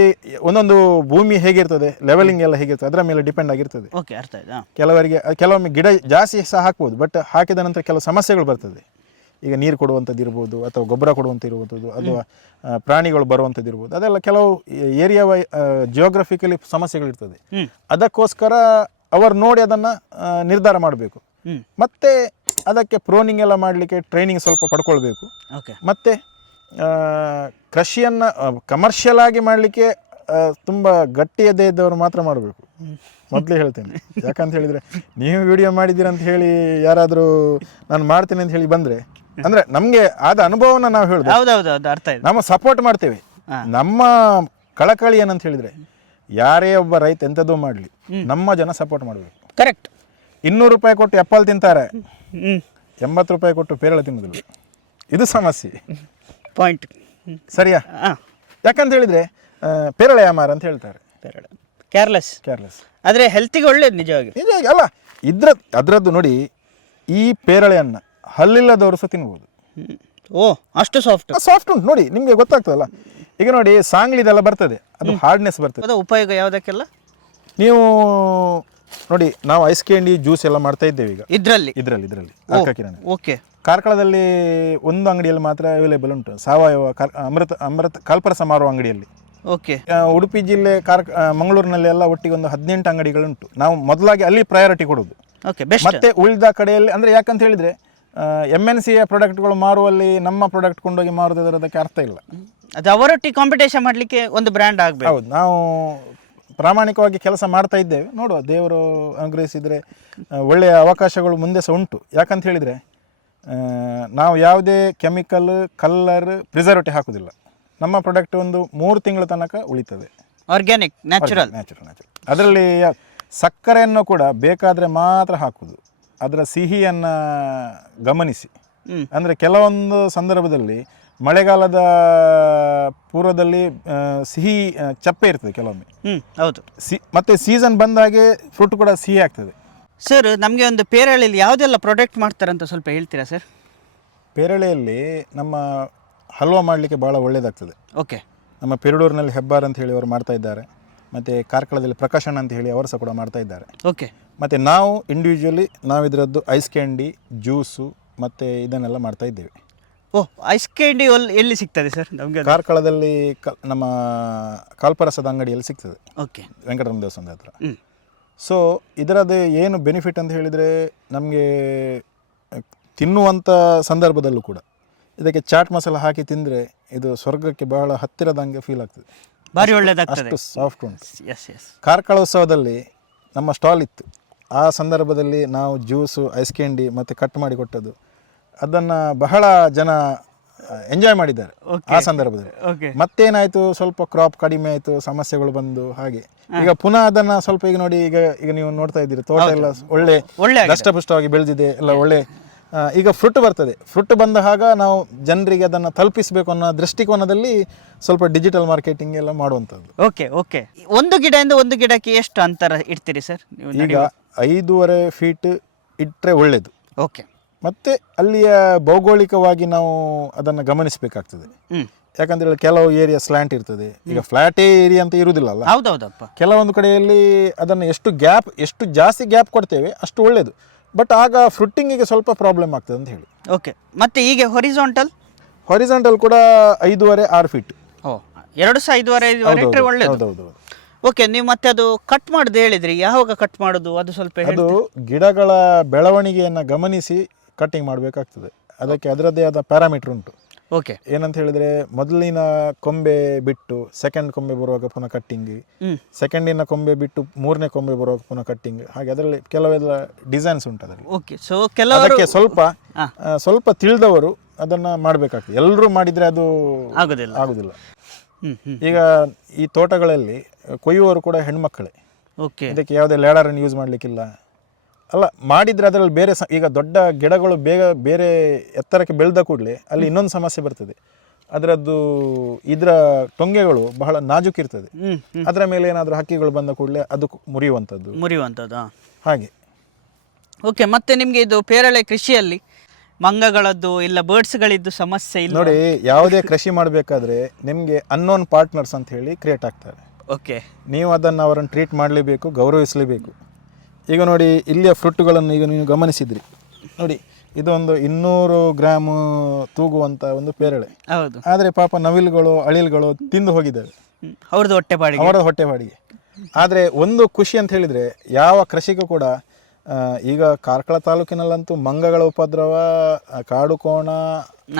ಒಂದೊಂದು ಭೂಮಿ ಹೇಗಿರ್ತದೆ, ಲೆವೆಲಿಂಗ್ ಎಲ್ಲ ಹೇಗಿರ್ತದೆ, ಅದರ ಮೇಲೆ ಡಿಪೆಂಡ್ ಆಗಿರ್ತದೆ. ಓಕೆ, ಅರ್ಥ ಆಯ್ತಾ? ಕೆಲವೊಮ್ಮೆ ಗಿಡ ಜಾಸ್ತಿ ಸಹ ಹಾಕ್ಬೋದು, ಬಟ್ ಹಾಕಿದ ನಂತರ ಕೆಲವು ಸಮಸ್ಯೆಗಳು ಬರ್ತದೆ. ಈಗ ನೀರು ಕೊಡುವಂಥದ್ದು ಇರ್ಬೋದು, ಅಥವಾ ಗೊಬ್ಬರ ಕೊಡುವಂಥ ಇರುವಂಥದ್ದು, ಅಥವಾ ಪ್ರಾಣಿಗಳು ಬರುವಂಥದ್ದು ಇರ್ಬೋದು. ಅದೆಲ್ಲ ಕೆಲವು ಏರಿಯಾ ಜಿಯೋಗ್ರಫಿಕಲಿ ಸಮಸ್ಯೆಗಳಿರ್ತದೆ. ಅದಕ್ಕೋಸ್ಕರ ಅವರು ನೋಡಿ ಅದನ್ನು ನಿರ್ಧಾರ ಮಾಡಬೇಕು. ಮತ್ತು ಅದಕ್ಕೆ ಪ್ರೋನಿಂಗ್ ಎಲ್ಲ ಮಾಡಲಿಕ್ಕೆ ಟ್ರೈನಿಂಗ್ ಸ್ವಲ್ಪ ಪಡ್ಕೊಳ್ಬೇಕು. ಮತ್ತು ಕೃಷಿಯನ್ನು ಕಮರ್ಷಿಯಲ್ ಆಗಿ ಮಾಡಲಿಕ್ಕೆ ತುಂಬ ಗಟ್ಟಿ ಎದೆ ಇದ್ದವರು ಮಾತ್ರ ಮಾಡಬೇಕು, ಮೊದಲೇ ಹೇಳ್ತೇನೆ. ಯಾಕಂತ ಹೇಳಿದರೆ ನೀವು ವಿಡಿಯೋ ಮಾಡಿದ್ದೀರಂತ ಹೇಳಿ ಯಾರಾದರೂ ನಾನು ಮಾಡ್ತೇನೆ ಅಂತ ಹೇಳಿ ಬಂದರೆ, ಅಂದರೆ ನಮಗೆ ಆದ ಅನುಭವನ ನಾವು ಹೇಳೋದು. ಅರ್ಥ ಆಯ್ತು. ನಮ್ಮ ಸಪೋರ್ಟ್ ಮಾಡ್ತೇವೆ. ನಮ್ಮ ಕಳಕಳಿ ಏನಂತ ಹೇಳಿದರೆ, ಯಾರೇ ಒಬ್ಬ ರೈತ ಎಂಥದ್ದು ಮಾಡಲಿ ನಮ್ಮ ಜನ ಸಪೋರ್ಟ್ ಮಾಡಬೇಕು. ಕರೆಕ್ಟ್. 200 ರೂಪಾಯಿ ಕೊಟ್ಟು ಆ್ಯಪಲ್ ತಿಂತಾರೆ, 80 ರೂಪಾಯಿ ಕೊಟ್ಟು ಪೇರಳೆ ತಿನ್ನೋದಿಲ್ಲ. ಇದು ಸಮಸ್ಯೆ. ಪಾಯಿಂಟ್ ಸರಿಯಾ? ಯಾಕಂತ ಹೇಳಿದರೆ ಪೇರಳೆ ಯಾಮಾರ ಅಂತ ಹೇಳ್ತಾರೆ. ಕೇರ್ಲೆಸ್. ಆದರೆ ಹೆಲ್ತಿಗೆ ಒಳ್ಳೇದು. ನಿಜವಾಗಿ ಅಲ್ಲ, ಅದರದ್ದು ನೋಡಿ, ಈ ಪೇರಳೆಯನ್ನು ಹಲ್ಲಿಲ್ಲದವರು ಸಹ ತಿನ್ಬೋದು. ಅಷ್ಟು ಸಾಫ್ಟ್ ಉಂಟು ನೋಡಿ, ನಿಮಗೆ ಗೊತ್ತಾಗ್ತದಲ್ಲ. ಈಗ ನೋಡಿ, ಸಾಂಗ್ಲಿದೆಲ್ಲ ಬರ್ತದೆ, ಅದು ಹಾರ್ಡ್ನೆಸ್ ಬರ್ತದೆ. ಉಪಯೋಗ ಯಾವುದಕ್ಕೆಲ್ಲ ನೀವು ನೋಡಿ, ನಾವು ಐಸ್ ಕ್ಯಾಂಡಿ ಜ್ಯೂಸ್ ಎಲ್ಲ ಮಾಡ್ತಾ ಇದ್ದೇವೆ ಈಗ ಇದರಲ್ಲಿ. ಓಕೆ. ಕಾರ್ಕಳದಲ್ಲಿ ಒಂದು ಅಂಗಡಿಯಲ್ಲಿ ಮಾತ್ರ ಅವೈಲೇಬಲ್ ಉಂಟು, ಸಾವಯವ ಅಮೃತ ಕಲ್ಪರಸ ಮಾರುವ ಅಂಗಡಿಯಲ್ಲಿ. ಓಕೆ. ಉಡುಪಿ ಜಿಲ್ಲೆ ಮಂಗಳೂರಿನಲ್ಲಿ ಎಲ್ಲ ಒಟ್ಟಿಗೆ ಒಂದು 18 ಅಂಗಡಿಗಳುಂಟು. ನಾವು ಮೊದಲಾಗಿ ಅಲ್ಲಿ ಪ್ರಯಾರಿಟಿ ಕೊಡೋದು. ಮತ್ತೆ ಉಳಿದ ಕಡೆಯಲ್ಲಿ, ಅಂದರೆ ಯಾಕಂತ ಹೇಳಿದರೆ MNCಯ ಪ್ರಾಡಕ್ಟ್ಗಳು ಮಾರುವಲ್ಲಿ ನಮ್ಮ ಪ್ರಾಡಕ್ಟ್ ಕೊಂಡೋಗಿ ಮಾರುವುದಕ್ಕೆ ಅರ್ಥ ಇಲ್ಲ. ಅದು ಅವರೊಟ್ಟಿಗೆ ಕಾಂಪಿಟೇಷನ್ ಮಾಡಲಿಕ್ಕೆ ಒಂದು ಬ್ರ್ಯಾಂಡ್ ಆಗಬೇಕು. ಹೌದು, ನಾವು ಪ್ರಾಮಾಣಿಕವಾಗಿ ಕೆಲಸ ಮಾಡ್ತಾ ಇದ್ದೇವೆ. ನೋಡುವ, ದೇವರು ಅನುಗ್ರಹಿಸಿದರೆ ಒಳ್ಳೆಯ ಅವಕಾಶಗಳು ಮುಂದೆ ಸಹ ಉಂಟು. ಯಾಕಂತ ಹೇಳಿದರೆ ನಾವು ಯಾವುದೇ ಕೆಮಿಕಲ್, ಕಲ್ಲರ್, ಪ್ರಿಸರ್ವೇಟಿವ್ ಹಾಕೋದಿಲ್ಲ. ನಮ್ಮ ಪ್ರಾಡಕ್ಟ್ ಒಂದು 3 ತಿಂಗಳ ತನಕ ಉಳಿತದೆ. Organic, natural. ಅದರಲ್ಲಿ ಸಕ್ಕರೆಯನ್ನು ಕೂಡ ಬೇಕಾದರೆ ಮಾತ್ರ ಹಾಕೋದು. ಅದರ ಸಿಹಿಯನ್ನು ಗಮನಿಸಿ. ಅಂದರೆ ಕೆಲವೊಂದು ಸಂದರ್ಭದಲ್ಲಿ ಮಳೆಗಾಲದ ಪೂರ್ವದಲ್ಲಿ ಸಿಹಿ ಚಪ್ಪೆ ಇರ್ತದೆ ಕೆಲವೊಮ್ಮೆ. ಹೌದು. ಮತ್ತು ಸೀಸನ್ ಬಂದಾಗೆ ಫ್ರೂಟ್ ಕೂಡ ಸಿಹಿ ಆಗ್ತದೆ. ಸರ್, ನಮಗೆ ಒಂದು ಪೇರಳೆಯಲ್ಲಿ ಯಾವುದೆಲ್ಲ ಪ್ರಾಡಕ್ಟ್ ಮಾಡ್ತಾರಂತ ಸ್ವಲ್ಪ ಹೇಳ್ತೀರಾ ಸರ್? ಪೇರಳೆಯಲ್ಲಿ ನಮ್ಮ ಹಲ್ವಾ ಮಾಡಲಿಕ್ಕೆ ಭಾಳ ಒಳ್ಳೆಯದಾಗ್ತದೆ. ಓಕೆ. ನಮ್ಮ ಪೆರಡೂರಿನಲ್ಲಿ ಹೆಬ್ಬಾರ್ ಅಂತ ಹೇಳಿ ಅವರು ಮಾಡ್ತಾ ಇದ್ದಾರೆ. ಮತ್ತು ಕಾರ್ಕಳದಲ್ಲಿ ಪ್ರಕಾಶನ್ ಅಂತ ಹೇಳಿ ಅವರು ಸಹ ಕೂಡ ಮಾಡ್ತಾ ಇದ್ದಾರೆ. ಓಕೆ. ಮತ್ತು ನಾವು ಇಂಡಿವಿಜುವಲಿ ನಾವು ಇದರದ್ದು ಐಸ್ ಕ್ಯಾಂಡಿ, ಜ್ಯೂಸು ಮತ್ತು ಇದನ್ನೆಲ್ಲ ಮಾಡ್ತಾ ಇದ್ದೇವೆ. ಓ ಐಸ್ ಕ್ಯಾಂಡಿ ಎಲ್ಲಿ ಸಿಗ್ತದೆ ಸರ್ ನಮಗೆ? ಕಾರ್ಕಳದಲ್ಲಿ ನಮ್ಮ ಕಾಲ್ಪರಸದ ಅಂಗಡಿಯಲ್ಲಿ ಸಿಗ್ತದೆ, ಓಕೆ, ವೆಂಕಟರಮಣ ದೇವಸ್ಥಾನದ ಹತ್ರ. ಹ್ಞೂ. ಸೊ ಇದರದ್ದು ಏನು ಬೆನಿಫಿಟ್ ಅಂತ ಹೇಳಿದರೆ, ನಮಗೆ ತಿನ್ನುವಂಥ ಸಂದರ್ಭದಲ್ಲೂ ಕೂಡ ಇದಕ್ಕೆ ಚಾಟ್ ಮಸಾಲ ಹಾಕಿ ತಿಂದರೆ ಇದು ಸ್ವರ್ಗಕ್ಕೆ ಬಹಳ ಹತ್ತಿರದಂಗೆ ಫೀಲ್ ಆಗ್ತದೆ. ಭಾರಿ ಒಳ್ಳೆಯದಾಗ್ತದೆ, ಅಷ್ಟು ಸಾಫ್ಟ್ ಉಂಟು. S S. ಕಾರ್ಕಳ ಉತ್ಸವದಲ್ಲಿ ನಮ್ಮ ಸ್ಟಾಲ್ ಇತ್ತು. ಆ ಸಂದರ್ಭದಲ್ಲಿ ನಾವು ಜ್ಯೂಸು, ಐಸ್ ಕ್ಯಾಂಡಿ ಮತ್ತು ಕಟ್ ಮಾಡಿ ಕೊಟ್ಟದ್ದು, ಅದನ್ನು ಬಹಳ ಜನ ಎಂಜಾಯ್ ಮಾಡಿದ್ದಾರೆ ಆ ಸಂದರ್ಭದಲ್ಲಿ. ಓಕೆ, ಮತ್ತೇನಾಯಿತು, ಸ್ವಲ್ಪ ಕ್ರಾಪ್ ಕಡಿಮೆ ಆಯಿತು, ಸಮಸ್ಯೆಗಳು ಬಂದು ಹಾಗೆ ಈಗ ಪುನಃ ಅದನ್ನು ಸ್ವಲ್ಪ ಈಗ ನೋಡಿ, ಈಗ ನೀವು ನೋಡ್ತಾ ಇದ್ದೀರಿ ತೋಟ ಎಲ್ಲ ಒಳ್ಳೆ ದಷ್ಟಪುಷ್ಟವಾಗಿ ಬೆಳೆದಿದೆ, ಎಲ್ಲ ಒಳ್ಳೆ. ಈಗ ಫ್ರುಟ್ ಬರ್ತದೆ. ಫ್ರುಟ್ ಬಂದ ಹಾಗ ನಾವು ಜನರಿಗೆ ಅದನ್ನು ತಲುಪಿಸಬೇಕು ಅನ್ನೋ ದೃಷ್ಟಿಕೋನದಲ್ಲಿ ಸ್ವಲ್ಪ ಡಿಜಿಟಲ್ ಮಾರ್ಕೆಟಿಂಗ್ ಎಲ್ಲ ಮಾಡುವಂಥದ್ದು. Okay okay. ಒಂದು ಗಿಡದಿಂದ ಒಂದು ಗಿಡಕ್ಕೆ ಎಷ್ಟು ಅಂತರ ಇಡ್ತೀರಿ ಸರ್ ನೀವು? ಈಗ 5.5 ಫೀಟ್ ಇಟ್ಟರೆ ಒಳ್ಳೆಯದು. ಓಕೆ. ಮತ್ತು ಅಲ್ಲಿಯ ಭೌಗೋಳಿಕವಾಗಿ ನಾವು ಅದನ್ನು ಗಮನಿಸಬೇಕಾಗ್ತದೆ. ಯಾಕಂದರೆ ಕೆಲವು ಏರಿಯಾ ಸ್ಲ್ಯಾಂಟ್ ಇರ್ತದೆ. ಈಗ ಫ್ಲಾಟೇ ಏರಿಯಾ ಅಂತ ಇರುವುದಿಲ್ಲಲ್ಲ. ಹೌದೌದಪ್ಪ. ಕೆಲವೊಂದು ಕಡೆಯಲ್ಲಿ ಅದನ್ನು ಎಷ್ಟು ಜಾಸ್ತಿ ಗ್ಯಾಪ್ ಕೊಡ್ತೇವೆ ಅಷ್ಟು ಒಳ್ಳೆಯದು. ಬಟ್ ಆಗ ಫ್ರುಟ್ಟಿಂಗಿಗೆ ಸ್ವಲ್ಪ ಪ್ರಾಬ್ಲಮ್ ಆಗ್ತದೆ ಅಂತ ಹೇಳಿ. ಓಕೆ. ಮತ್ತು ಈಗ ಹೊರಿಜಾಂಟಲ್ ಕೂಡ 5.5-6 ಫೀಟ್. ಓ, 2 ಸಹ 5.5 ಇಟ್ಟರೆ ಒಳ್ಳೆಯದು. ಹೌದೌದು. ಓಕೆ. ನೀವು ಮತ್ತೆ ಅದು ಕಟ್ ಮಾಡೋದು ಹೇಳಿದ್ರಿ, ಯಾವಾಗ ಕಟ್ ಮಾಡೋದು ಅದು ಸ್ವಲ್ಪ ಅದು ಗಿಡಗಳ ಬೆಳವಣಿಗೆಯನ್ನು ಗಮನಿಸಿ ಕಟ್ಟಿಂಗ್ ಮಾಡಬೇಕಾಗ್ತದೆ. ಅದಕ್ಕೆ ಅದರದ್ದೇ ಆದ ಪ್ಯಾರಾಮೀಟರ್ ಉಂಟು. ಓಕೆ. ಏನಂತ ಹೇಳಿದರೆ, ಮೊದಲಿನ ಕೊಂಬೆ ಬಿಟ್ಟು ಸೆಕೆಂಡ್ ಕೊಂಬೆ ಬರುವಾಗ ಪುನಃ ಕಟ್ಟಿಂಗ್, ಸೆಕೆಂಡಿನ ಕೊಂಬೆ ಬಿಟ್ಟು 3ನೇ ಕೊಂಬೆ ಬರುವಾಗ ಪುನಃ ಕಟ್ಟಿಂಗ್, ಹಾಗೆ ಅದರಲ್ಲಿ ಕೆಲವೆಲ್ಲ ಡಿಸೈನ್ಸ್ ಉಂಟು ಅದರಲ್ಲಿ. ಓಕೆ. ಸೊ ಕೆಲವರಿಗೆ ಸ್ವಲ್ಪ ತಿಳಿದವರು ಅದನ್ನು ಮಾಡಬೇಕಾಗ್ತದೆ. ಎಲ್ಲರೂ ಮಾಡಿದರೆ ಅದು ಆಗುದಿಲ್ಲ. ಈಗ ಈ ತೋಟಗಳಲ್ಲಿ ಕೊಯ್ಯುವವರು ಕೂಡ ಹೆಣ್ಮಕ್ಕಳೇ. ಓಕೆ. ಇದಕ್ಕೆ ಯಾವುದೇ ಲ್ಯಾಡರನ್ನು ಯೂಸ್ ಮಾಡಲಿಕ್ಕಿಲ್ಲ. ಅಲ್ಲ, ಮಾಡಿದರೆ ಅದರಲ್ಲಿ ಬೇರೆ ಈಗ ದೊಡ್ಡ ಗಿಡಗಳು ಬೇರೆ ಎತ್ತರಕ್ಕೆ ಬೆಳೆದ ಕೂಡಲೇ ಅಲ್ಲಿ ಇನ್ನೊಂದು ಸಮಸ್ಯೆ ಬರ್ತದೆ. ಅದರದ್ದು ಇದರ ಟೊಂಗೆಗಳು ಬಹಳ ನಾಜುಕಿರ್ತದೆ. ಅದರ ಮೇಲೆ ಏನಾದರೂ ಹಕ್ಕಿಗಳು ಬಂದ ಕೂಡಲೇ ಅದು ಮುರಿಯುವಂಥದ್ದು ಹಾಗೆ. ಓಕೆ. ಮತ್ತೆ ನಿಮಗೆ ಇದು ಪೇರಳೆ ಕೃಷಿಯಲ್ಲಿ ಮಂಗಗಳದ್ದು ಇಲ್ಲ ಬರ್ಡ್ಸ್ಗಳಿದ್ದು ಸಮಸ್ಯೆ ಇಲ್ಲ? ನೋಡಿ, ಯಾವುದೇ ಕೃಷಿ ಮಾಡಬೇಕಾದ್ರೆ ನಿಮಗೆ ಅನ್ನೋನ್ ಪಾರ್ಟ್ನರ್ಸ್ ಅಂತ ಹೇಳಿ ಕ್ರಿಯೇಟ್ ಆಗ್ತಾರೆ. ಓಕೆ. ನೀವು ಅದನ್ನು ಅವರನ್ನು ಟ್ರೀಟ್ ಮಾಡಲೇಬೇಕು, ಗೌರವಿಸಲೇಬೇಕು. ಈಗ ನೋಡಿ, ಇಲ್ಲಿಯ ಫ್ರೂಟ್ಗಳನ್ನು ಈಗ ನೀವು ಗಮನಿಸಿದ್ರಿ ನೋಡಿ, ಇದೊಂದು 200 ಗ್ರಾಮ್ ತೂಗುವಂಥ ಒಂದು ಪೇರಳೆ. ಹೌದು. ಆದರೆ ಪಾಪ ನವಿಲುಗಳು, ಅಳಿಲ್ಗಳು ತಿಂದು ಹೋಗಿದ್ದಾವೆ, ಅವರದ್ದು ಹೊಟ್ಟೆಪಾಡಿಗೆ. ಆದರೆ ಒಂದು ಖುಷಿ ಅಂತ ಹೇಳಿದರೆ, ಯಾವ ಕೃಷಿಗೂ ಕೂಡ ಈಗ ಕಾರ್ಕಳ ತಾಲೂಕಿನಲ್ಲಂತೂ ಮಂಗಗಳ ಉಪದ್ರವ, ಕಾಡು ಕೋಣ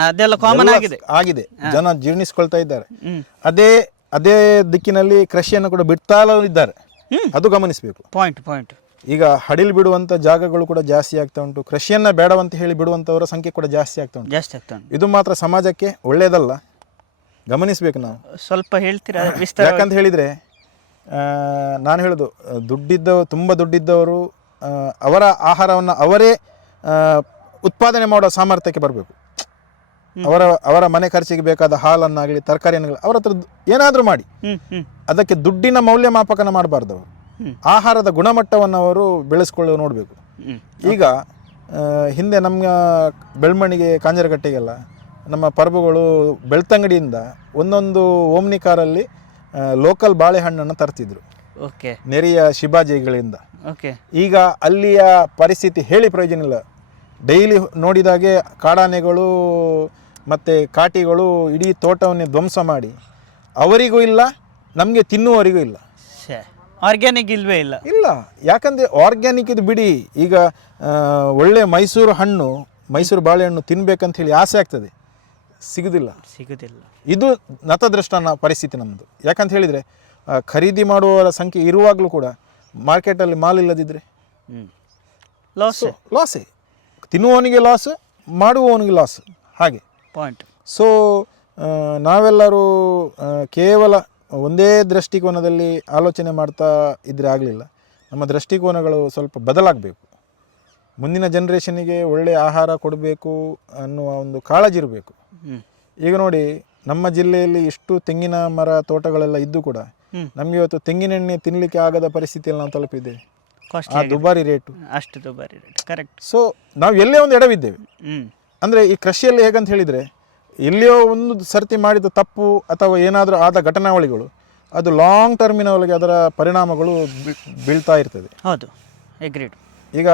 ಅದೆಲ್ಲ ಕಾಮನ್ ಆಗಿದೆ. ಜನ ಜೀರ್ಣಿಸ್ಕೊಳ್ತಾ ಇದ್ದಾರೆ. ಅದೇ ದಿಕ್ಕಿನಲ್ಲಿ ಕೃಷಿಯನ್ನು ಕೂಡ ಬಿಡ್ತಾ ಇದ್ದಾರೆ. ಅದು ಗಮನಿಸಬೇಕು. ಪಾಯಿಂಟ್. ಈಗ ಹಡಿಲ್ ಬಿಡುವಂಥ ಜಾಗಗಳು ಕೂಡ ಜಾಸ್ತಿ ಆಗ್ತಾ ಉಂಟು. ಕೃಷಿಯನ್ನ ಬೇಡವಂತ ಹೇಳಿ ಬಿಡುವಂಥವರ ಸಂಖ್ಯೆ ಕೂಡ ಜಾಸ್ತಿ ಆಗ್ತಾ ಉಂಟು. ಇದು ಮಾತ್ರ ಸಮಾಜಕ್ಕೆ ಒಳ್ಳೆಯದಲ್ಲ, ಗಮನಿಸಬೇಕು ನಾವು. ಸ್ವಲ್ಪ ಹೇಳ್ತೀರಾ? ಯಾಕಂತ ಹೇಳಿದರೆ, ನಾನು ಹೇಳೋದು, ತುಂಬ ದುಡ್ಡಿದ್ದವರು ಅವರ ಆಹಾರವನ್ನು ಅವರೇ ಉತ್ಪಾದನೆ ಮಾಡೋ ಸಾಮರ್ಥ್ಯಕ್ಕೆ ಬರಬೇಕು. ಅವರ ಮನೆ ಖರ್ಚಿಗೆ ಬೇಕಾದ ಹಾಲನ್ನಾಗಲಿ, ತರಕಾರಿಯನ್ನಾಗಲಿ ಅವರ ಹತ್ರ ಏನಾದರೂ ಮಾಡಿ, ಅದಕ್ಕೆ ದುಡ್ಡಿನ ಮೌಲ್ಯಮಾಪಕನ ಮಾಡಬಾರ್ದು. ಅವರು ಆಹಾರದ ಗುಣಮಟ್ಟವನ್ನು ಅವರು ಬೆಳೆಸ್ಕೊಳ್ಳೋ ನೋಡಬೇಕು. ಈಗ ಹಿಂದೆ ನಮ್ಮ ಬೆಳ್ಮಣಿಗೆ, ಕಾಂಜರಗಟ್ಟೆಗೆಲ್ಲ ನಮ್ಮ ಪರ್ಬುಗಳು ಬೆಳ್ತಂಗಡಿಯಿಂದ ಒಂದೊಂದು ಓಮ್ನಿ ಕಾರಲ್ಲಿ ಲೋಕಲ್ ಬಾಳೆಹಣ್ಣನ್ನು ತರ್ತಿದ್ರು, ನೆರೆಯ ಶಿಬಾಜಿಗಳಿಂದ. ಈಗ ಅಲ್ಲಿಯ ಪರಿಸ್ಥಿತಿ ಹೇಳಿ ಪ್ರಯೋಜನ ಇಲ್ಲ. ಡೈಲಿ ನೋಡಿದಾಗೆ ಕಾಡಾನೆಗಳು ಮತ್ತು ಕಾಟಿಗಳು ಇಡೀ ತೋಟವನ್ನೇ ಧ್ವಂಸ ಮಾಡಿ, ಅವರಿಗೂ ಇಲ್ಲ, ನಮಗೆ ತಿನ್ನುವವರಿಗೂ ಇಲ್ಲ. ಆರ್ಗ್ಯಾನಿಕ್ ಇಲ್ಲ. ಯಾಕಂದರೆ ಆರ್ಗ್ಯಾನಿಕ್ ಇದು ಬಿಡಿ. ಈಗ ಒಳ್ಳೆ ಮೈಸೂರು ಬಾಳೆಹಣ್ಣು ತಿನ್ಬೇಕಂತ ಹೇಳಿ ಆಸೆ ಆಗ್ತದೆ, ಸಿಗುದಿಲ್ಲ. ಇದು ನತದೃಷ್ಟನ ಪರಿಸ್ಥಿತಿ ನಮ್ಮದು. ಯಾಕಂತ ಹೇಳಿದರೆ, ಖರೀದಿ ಮಾಡುವವರ ಸಂಖ್ಯೆ ಇರುವಾಗಲೂ ಕೂಡ ಮಾರ್ಕೆಟಲ್ಲಿ ಮಾಲ್ ಇಲ್ಲದಿದ್ದರೆ ಲಾಸೇ. ತಿನ್ನುವವನಿಗೆ ಲಾಸ್, ಮಾಡುವವನಿಗೆ ಲಾಸ್, ಹಾಗೆ ಪಾಯಿಂಟ್. ಸೊ ನಾವೆಲ್ಲರೂ ಕೇವಲ ಒಂದೇ ದೃಷ್ಟಿಕೋನದಲ್ಲಿ ಆಲೋಚನೆ ಮಾಡ್ತಾ ಇದ್ದರೆ ಆಗಲಿಲ್ಲ. ನಮ್ಮ ದೃಷ್ಟಿಕೋನಗಳು ಸ್ವಲ್ಪ ಬದಲಾಗಬೇಕು. ಮುಂದಿನ ಜನ್ರೇಷನಿಗೆ ಒಳ್ಳೆಯ ಆಹಾರ ಕೊಡಬೇಕು ಅನ್ನುವ ಒಂದು ಕಾಳಜಿ ಇರಬೇಕು. ಈಗ ನೋಡಿ, ನಮ್ಮ ಜಿಲ್ಲೆಯಲ್ಲಿ ಇಷ್ಟು ತೆಂಗಿನ ಮರ ತೋಟಗಳೆಲ್ಲ ಇದ್ದು ಕೂಡ ನಮಗೆ ಇವತ್ತು ತೆಂಗಿನೆಣ್ಣೆ ತಿನ್ನಲಿಕ್ಕೆ ಆಗದ ಪರಿಸ್ಥಿತಿಯಲ್ಲಿ ನಾವು ತಲುಪಿದ್ದೇವೆ. ದುಬಾರಿ ರೇಟು. ಕರೆಕ್ಟ್. ಸೊ ನಾವು ಎಲ್ಲೇ ಒಂದು ಎಡವಿದ್ದೇವೆ. ಅಂದರೆ ಈ ಕೃಷಿಯಲ್ಲಿ ಹೇಗಂತ ಹೇಳಿದರೆ, ಎಲ್ಲಿಯೋ ಒಂದು ಸರ್ತಿ ಮಾಡಿದ ತಪ್ಪು ಅಥವಾ ಏನಾದರೂ ಆದ ಘಟನಾವಳಿಗಳು ಅದು ಲಾಂಗ್ ಟರ್ಮಿನವರೆಗೆ ಅದರ ಪರಿಣಾಮಗಳು ಬೀಳ್ತಾ ಇರ್ತದೆ. ಹೌದು, ಅಗ್ರೀಡ್. ಈಗ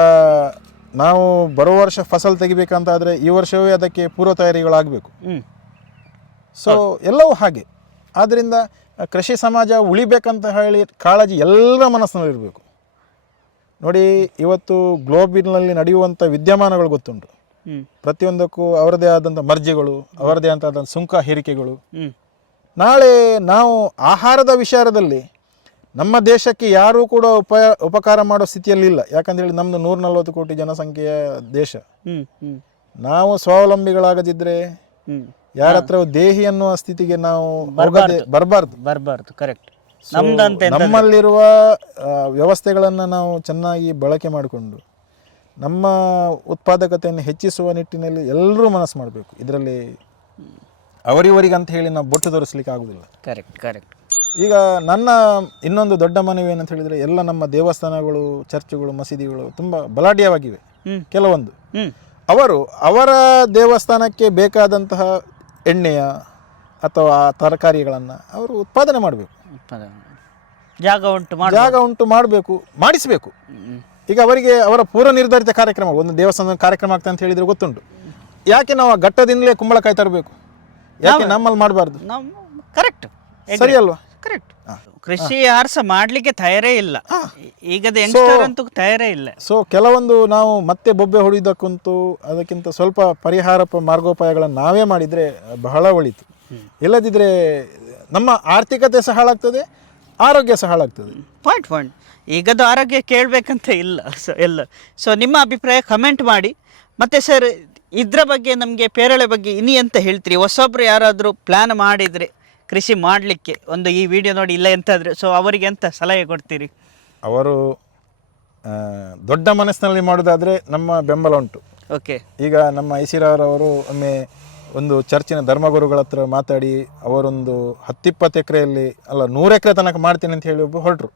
ನಾವು ಬರುವ ವರ್ಷ ಫಸಲು ತೆಗಿಬೇಕಂತಾದರೆ ಈ ವರ್ಷವೇ ಅದಕ್ಕೆ ಪೂರ್ವ ತಯಾರಿಗಳಾಗಬೇಕು. ಸೊ ಎಲ್ಲವೂ ಹಾಗೆ. ಆದ್ದರಿಂದ ಕೃಷಿ ಸಮಾಜ ಉಳಿಬೇಕಂತ ಹೇಳಿ ಕಾಳಜಿ ಎಲ್ಲರ ಮನಸ್ಸಿನಲ್ಲಿರಬೇಕು. ನೋಡಿ, ಇವತ್ತು ಗ್ಲೋಬಿನಲ್ಲಿ ನಡೆಯುವಂಥ ವಿದ್ಯಮಾನಗಳು ಗೊತ್ತುಂಟು. ಪ್ರತಿಯೊಂದಕ್ಕೂ ಅವರದೇ ಆದಂಥ ಮರ್ಜಿಗಳು, ಅವರದೇ ಆದಂಥ ಸುಂಕ ಹೇರಿಕೆಗಳು. ನಾಳೆ ನಾವು ಆಹಾರದ ವಿಚಾರದಲ್ಲಿ ನಮ್ಮ ದೇಶಕ್ಕೆ ಯಾರೂ ಕೂಡ ಉಪಕಾರ ಮಾಡೋ ಸ್ಥಿತಿಯಲ್ಲಿಲ್ಲ. ಯಾಕಂತೇಳಿ ನಮ್ಮದು 140 ಕೋಟಿ ಜನಸಂಖ್ಯೆಯ ದೇಶ. ನಾವು ಸ್ವಾವಲಂಬಿಗಳಾಗದಿದ್ದರೆ ಯಾರ ಹತ್ರ ದೇಹಿ ಅನ್ನುವ ಸ್ಥಿತಿಗೆ ನಾವು ಬರಬಾರ್ದು. ಕರೆಕ್ಟ್. ನಮ್ಮಲ್ಲಿರುವ ವ್ಯವಸ್ಥೆಗಳನ್ನು ನಾವು ಚೆನ್ನಾಗಿ ಬಳಕೆ ಮಾಡಿಕೊಂಡು ನಮ್ಮ ಉತ್ಪಾದಕತೆಯನ್ನು ಹೆಚ್ಚಿಸುವ ನಿಟ್ಟಿನಲ್ಲಿ ಎಲ್ಲರೂ ಮನಸ್ಸು ಮಾಡಬೇಕು. ಇದರಲ್ಲಿ ಅವರಿವರಿಗಂತ ಹೇಳಿ ನಾವು ಬೊಟ್ಟು ತೋರಿಸ್ಲಿಕ್ಕೆ ಆಗೋದಿಲ್ಲ. ಕರೆಕ್ಟ್. ಈಗ ನನ್ನ ಇನ್ನೊಂದು ದೊಡ್ಡ ಮನವಿ ಏನಂತ ಹೇಳಿದರೆ, ಎಲ್ಲ ನಮ್ಮ ದೇವಸ್ಥಾನಗಳು, ಚರ್ಚ್ಗಳು, ಮಸೀದಿಗಳು ತುಂಬ ಬಲಾಢ್ಯವಾಗಿವೆ. ಕೆಲವೊಂದು ಅವರ ದೇವಸ್ಥಾನಕ್ಕೆ ಬೇಕಾದಂತಹ ಎಣ್ಣೆಯ ಅಥವಾ ತರಕಾರಿಗಳನ್ನು ಅವರು ಉತ್ಪಾದನೆ ಮಾಡಬೇಕು. ಜಾಗ ಉಂಟು ಮಾಡಬೇಕು, ಮಾಡಿಸಬೇಕು. ಈಗ ಅವರಿಗೆ ಅವರ ಪೂರ್ವ ನಿರ್ಧರಿತ ಕಾರ್ಯಕ್ರಮ, ಒಂದು ದೇವಸ್ಥಾನದ ಕಾರ್ಯಕ್ರಮ ಆಗ್ತದೆ ಅಂತ ಹೇಳಿದರೆ ಗೊತ್ತುಂಟು. ಯಾಕೆ ನಾವು ಆ ಘಟ್ಟದಿಂದಲೇ ಕುಂಬಳಕಾಯಿ ತರಬೇಕು? ಯಾಕೆ ನಮ್ಮಲ್ಲಿ ಮಾಡಬಾರ್ದು? ಕರೆಕ್ಟ್, ಸರಿ ಅಲ್ವಾ? ಕರೆಕ್ಟ್. ಕೃಷಿ ಯಾರ್ಸ ಮಾಡ್ಲಿಕ್ಕೆ ತಯಾರೇ ಇಲ್ಲ, ಈಗದ ಯಂಗ್ಸ್ಟರ್ ಅಂತೂ ತಯಾರೇ ಇಲ್ಲ. ಸೊ ಕೆಲವೊಂದು ನಾವು ಮತ್ತೆ ಬೊಬ್ಬೆ ಹೊಡೆಯೋದಕ್ಕಂತೂ ಅದಕ್ಕಿಂತ ಸ್ವಲ್ಪ ಪರಿಹಾರ ಮಾರ್ಗೋಪಾಯಗಳನ್ನು ನಾವೇ ಮಾಡಿದರೆ ಬಹಳ ಒಳಿತು. ಇಲ್ಲದಿದ್ದರೆ ನಮ್ಮ ಆರ್ಥಿಕತೆ ಸಹ ಹಾಳಾಗ್ತದೆ, ಆರೋಗ್ಯ ಸಹ ಹಾಳಾಗ್ತದೆ. ಪಾಯಿಂಟ್. ಈಗದ ಆರೋಗ್ಯ ಕೇಳಬೇಕಂತ ಇಲ್ಲ ಎಲ್ಲ. ಸೊ ನಿಮ್ಮ ಅಭಿಪ್ರಾಯ ಕಮೆಂಟ್ ಮಾಡಿ. ಮತ್ತು ಸರ್, ಇದ್ರ ಬಗ್ಗೆ ನಮಗೆ ಪೇರಳೆ ಬಗ್ಗೆ ಇನಿ ಅಂತ ಹೇಳ್ತೀರಿ? ಹೊಸೊಬ್ರು ಯಾರಾದರೂ ಪ್ಲ್ಯಾನ್ ಮಾಡಿದರೆ ಕೃಷಿ ಮಾಡಲಿಕ್ಕೆ, ಒಂದು ಈ ವಿಡಿಯೋ ನೋಡಿ ಇಲ್ಲ ಎಂತಾದರೆ, ಸೊ ಅವರಿಗೆ ಎಂತ ಸಲಹೆ ಕೊಡ್ತೀರಿ? ಅವರು ದೊಡ್ಡ ಮನಸ್ಸಿನಲ್ಲಿ ಮಾಡೋದಾದರೆ ನಮ್ಮ ಬೆಂಬಲ ಉಂಟು. ಓಕೆ. ಈಗ ನಮ್ಮ ಐಸಿರಾವ್ರವರು ಒಮ್ಮೆ ಒಂದು ಚರ್ಚಿನ ಧರ್ಮಗುರುಗಳ ಹತ್ರ ಮಾತಾಡಿ ಅವರೊಂದು 10-20 ಎಕರೆಯಲ್ಲಿ ಅಲ್ಲ 100 ಎಕರೆ ತನಕ ಮಾಡ್ತೀನಿ ಅಂತ ಹೇಳಿ ಒಬ್ಬ ಹೊರಟರು.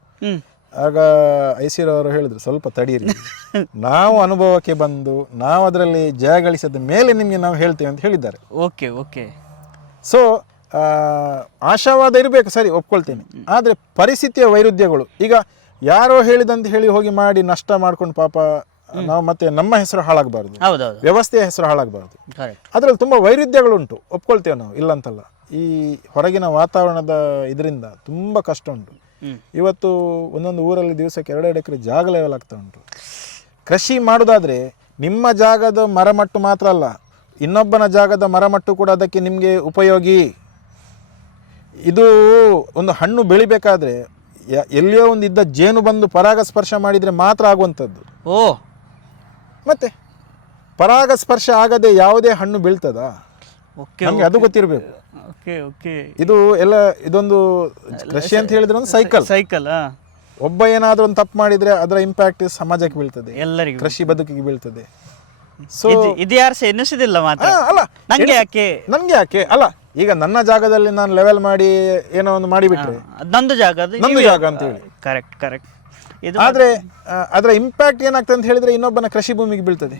ಆಗ ಐಸಿರಾವರು ಹೇಳಿದ್ರು, ಸ್ವಲ್ಪ ತಡೀರಿ, ನಾವು ಅನುಭವಕ್ಕೆ ಬಂದು ನಾವು ಅದರಲ್ಲಿ ಜಯ ಗಳಿಸಿದ ಮೇಲೆ ನಿಮಗೆ ನಾವು ಹೇಳ್ತೇವೆ ಅಂತ ಹೇಳಿದ್ದಾರೆ. ಓಕೆ. ಸೊ ಆಶಾವಾದ ಇರಬೇಕು, ಸರಿ, ಒಪ್ಕೊಳ್ತೇನೆ. ಆದರೆ ಪರಿಸ್ಥಿತಿಯ ವೈರುಧ್ಯಗಳು, ಈಗ ಯಾರೋ ಹೇಳಿದಂತ ಹೇಳಿ ಹೋಗಿ ಮಾಡಿ ನಷ್ಟ ಮಾಡ್ಕೊಂಡು ಪಾಪ ನಾವು ಮತ್ತೆ ನಮ್ಮ ಹೆಸರು ಹಾಳಾಗಬಾರ್ದು, ವ್ಯವಸ್ಥೆಯ ಹೆಸರು ಹಾಳಾಗಬಾರ್ದು. ಅದರಲ್ಲಿ ತುಂಬ ವೈರುಧ್ಯಗಳುಂಟು, ಒಪ್ಕೊಳ್ತೇವೆ ನಾವು, ಇಲ್ಲಂತಲ್ಲ. ಈ ಹೊರಗಿನ ವಾತಾವರಣದ ಇದರಿಂದ ತುಂಬ ಕಷ್ಟ ಉಂಟು. ಇವತ್ತು ಒಂದೊಂದು ಊರಲ್ಲಿ ದಿವಸಕ್ಕೆ 2-2 ಎಕರೆ ಜಾಗ ಲೆವೆಲ್ ಆಗ್ತಾ ಉಂಟು. ಕೃಷಿ ಮಾಡೋದಾದರೆ ನಿಮ್ಮ ಜಾಗದ ಮರಮಟ್ಟು ಮಾತ್ರ ಅಲ್ಲ, ಇನ್ನೊಬ್ಬನ ಜಾಗದ ಮರಮಟ್ಟು ಕೂಡ ಅದಕ್ಕೆ ನಿಮಗೆ ಉಪಯೋಗಿ. ಇದು ಒಂದು ಹಣ್ಣು ಬೆಳಿಬೇಕಾದ್ರೆ ಎಲ್ಲಿಯೋ ಒಂದು ಇದ್ದ ಜೇನು ಬಂದು ಪರಾಗಸ್ಪರ್ಶ ಮಾಡಿದರೆ ಮಾತ್ರ ಆಗುವಂಥದ್ದು. ಮತ್ತೆ ಪರಾಗಸ್ಪರ್ಶ ಆಗದೆ ಯಾವುದೇ ಹಣ್ಣು ಬೀಳ್ತದಾ? ನಮಗೆ ಅದು ಗೊತ್ತಿರಬೇಕು. ಇದು ಎಲ್ಲ ಇದೊಂದು ಕೃಷಿ ಅಂತ ಹೇಳಿದ್ರೆ ಒಂದು ಸೈಕಲ್. ಒಬ್ಬ ಏನಾದರೂ ಒಂದು ತಪ್ಪು ಮಾಡಿದರೆ ಅದರ ಇಂಪ್ಯಾಕ್ಟ್ ಸಮಾಜಕ್ಕೆ ಬೀಳ್ತದೆ, ಎಲ್ಲರಿಗೂ, ಕೃಷಿ ಬದುಕಿಗೆ ಬೀಳ್ತದೆ. ಸೊ ಇದು ಯಾರು ಎನ್ನಿಸಿದಿಲ್ಲ ಮಾತ್ರ. ಅಲ್ಲ, ನನಗೆ ಯಾಕೆ ಅಲ್ಲ, ಈಗ ನನ್ನ ಜಾಗದಲ್ಲಿ ನಾನು ಲೆವೆಲ್ ಮಾಡಿ ಏನೋ ಒಂದು ಮಾಡಿಬಿಟ್ರೆ ನಂದು ಜಾಗ ಅಂತ ಹೇಳಿ. ಕರೆಕ್ಟ್. ಆದರೆ ಅದರ ಇಂಪ್ಯಾಕ್ಟ್ ಏನಾಗ್ತದೆ ಅಂತ ಹೇಳಿದ್ರೆ ಇನ್ನೊಬ್ಬನ ಕೃಷಿ ಭೂಮಿಗೆ ಬೀಳ್ತದೆ.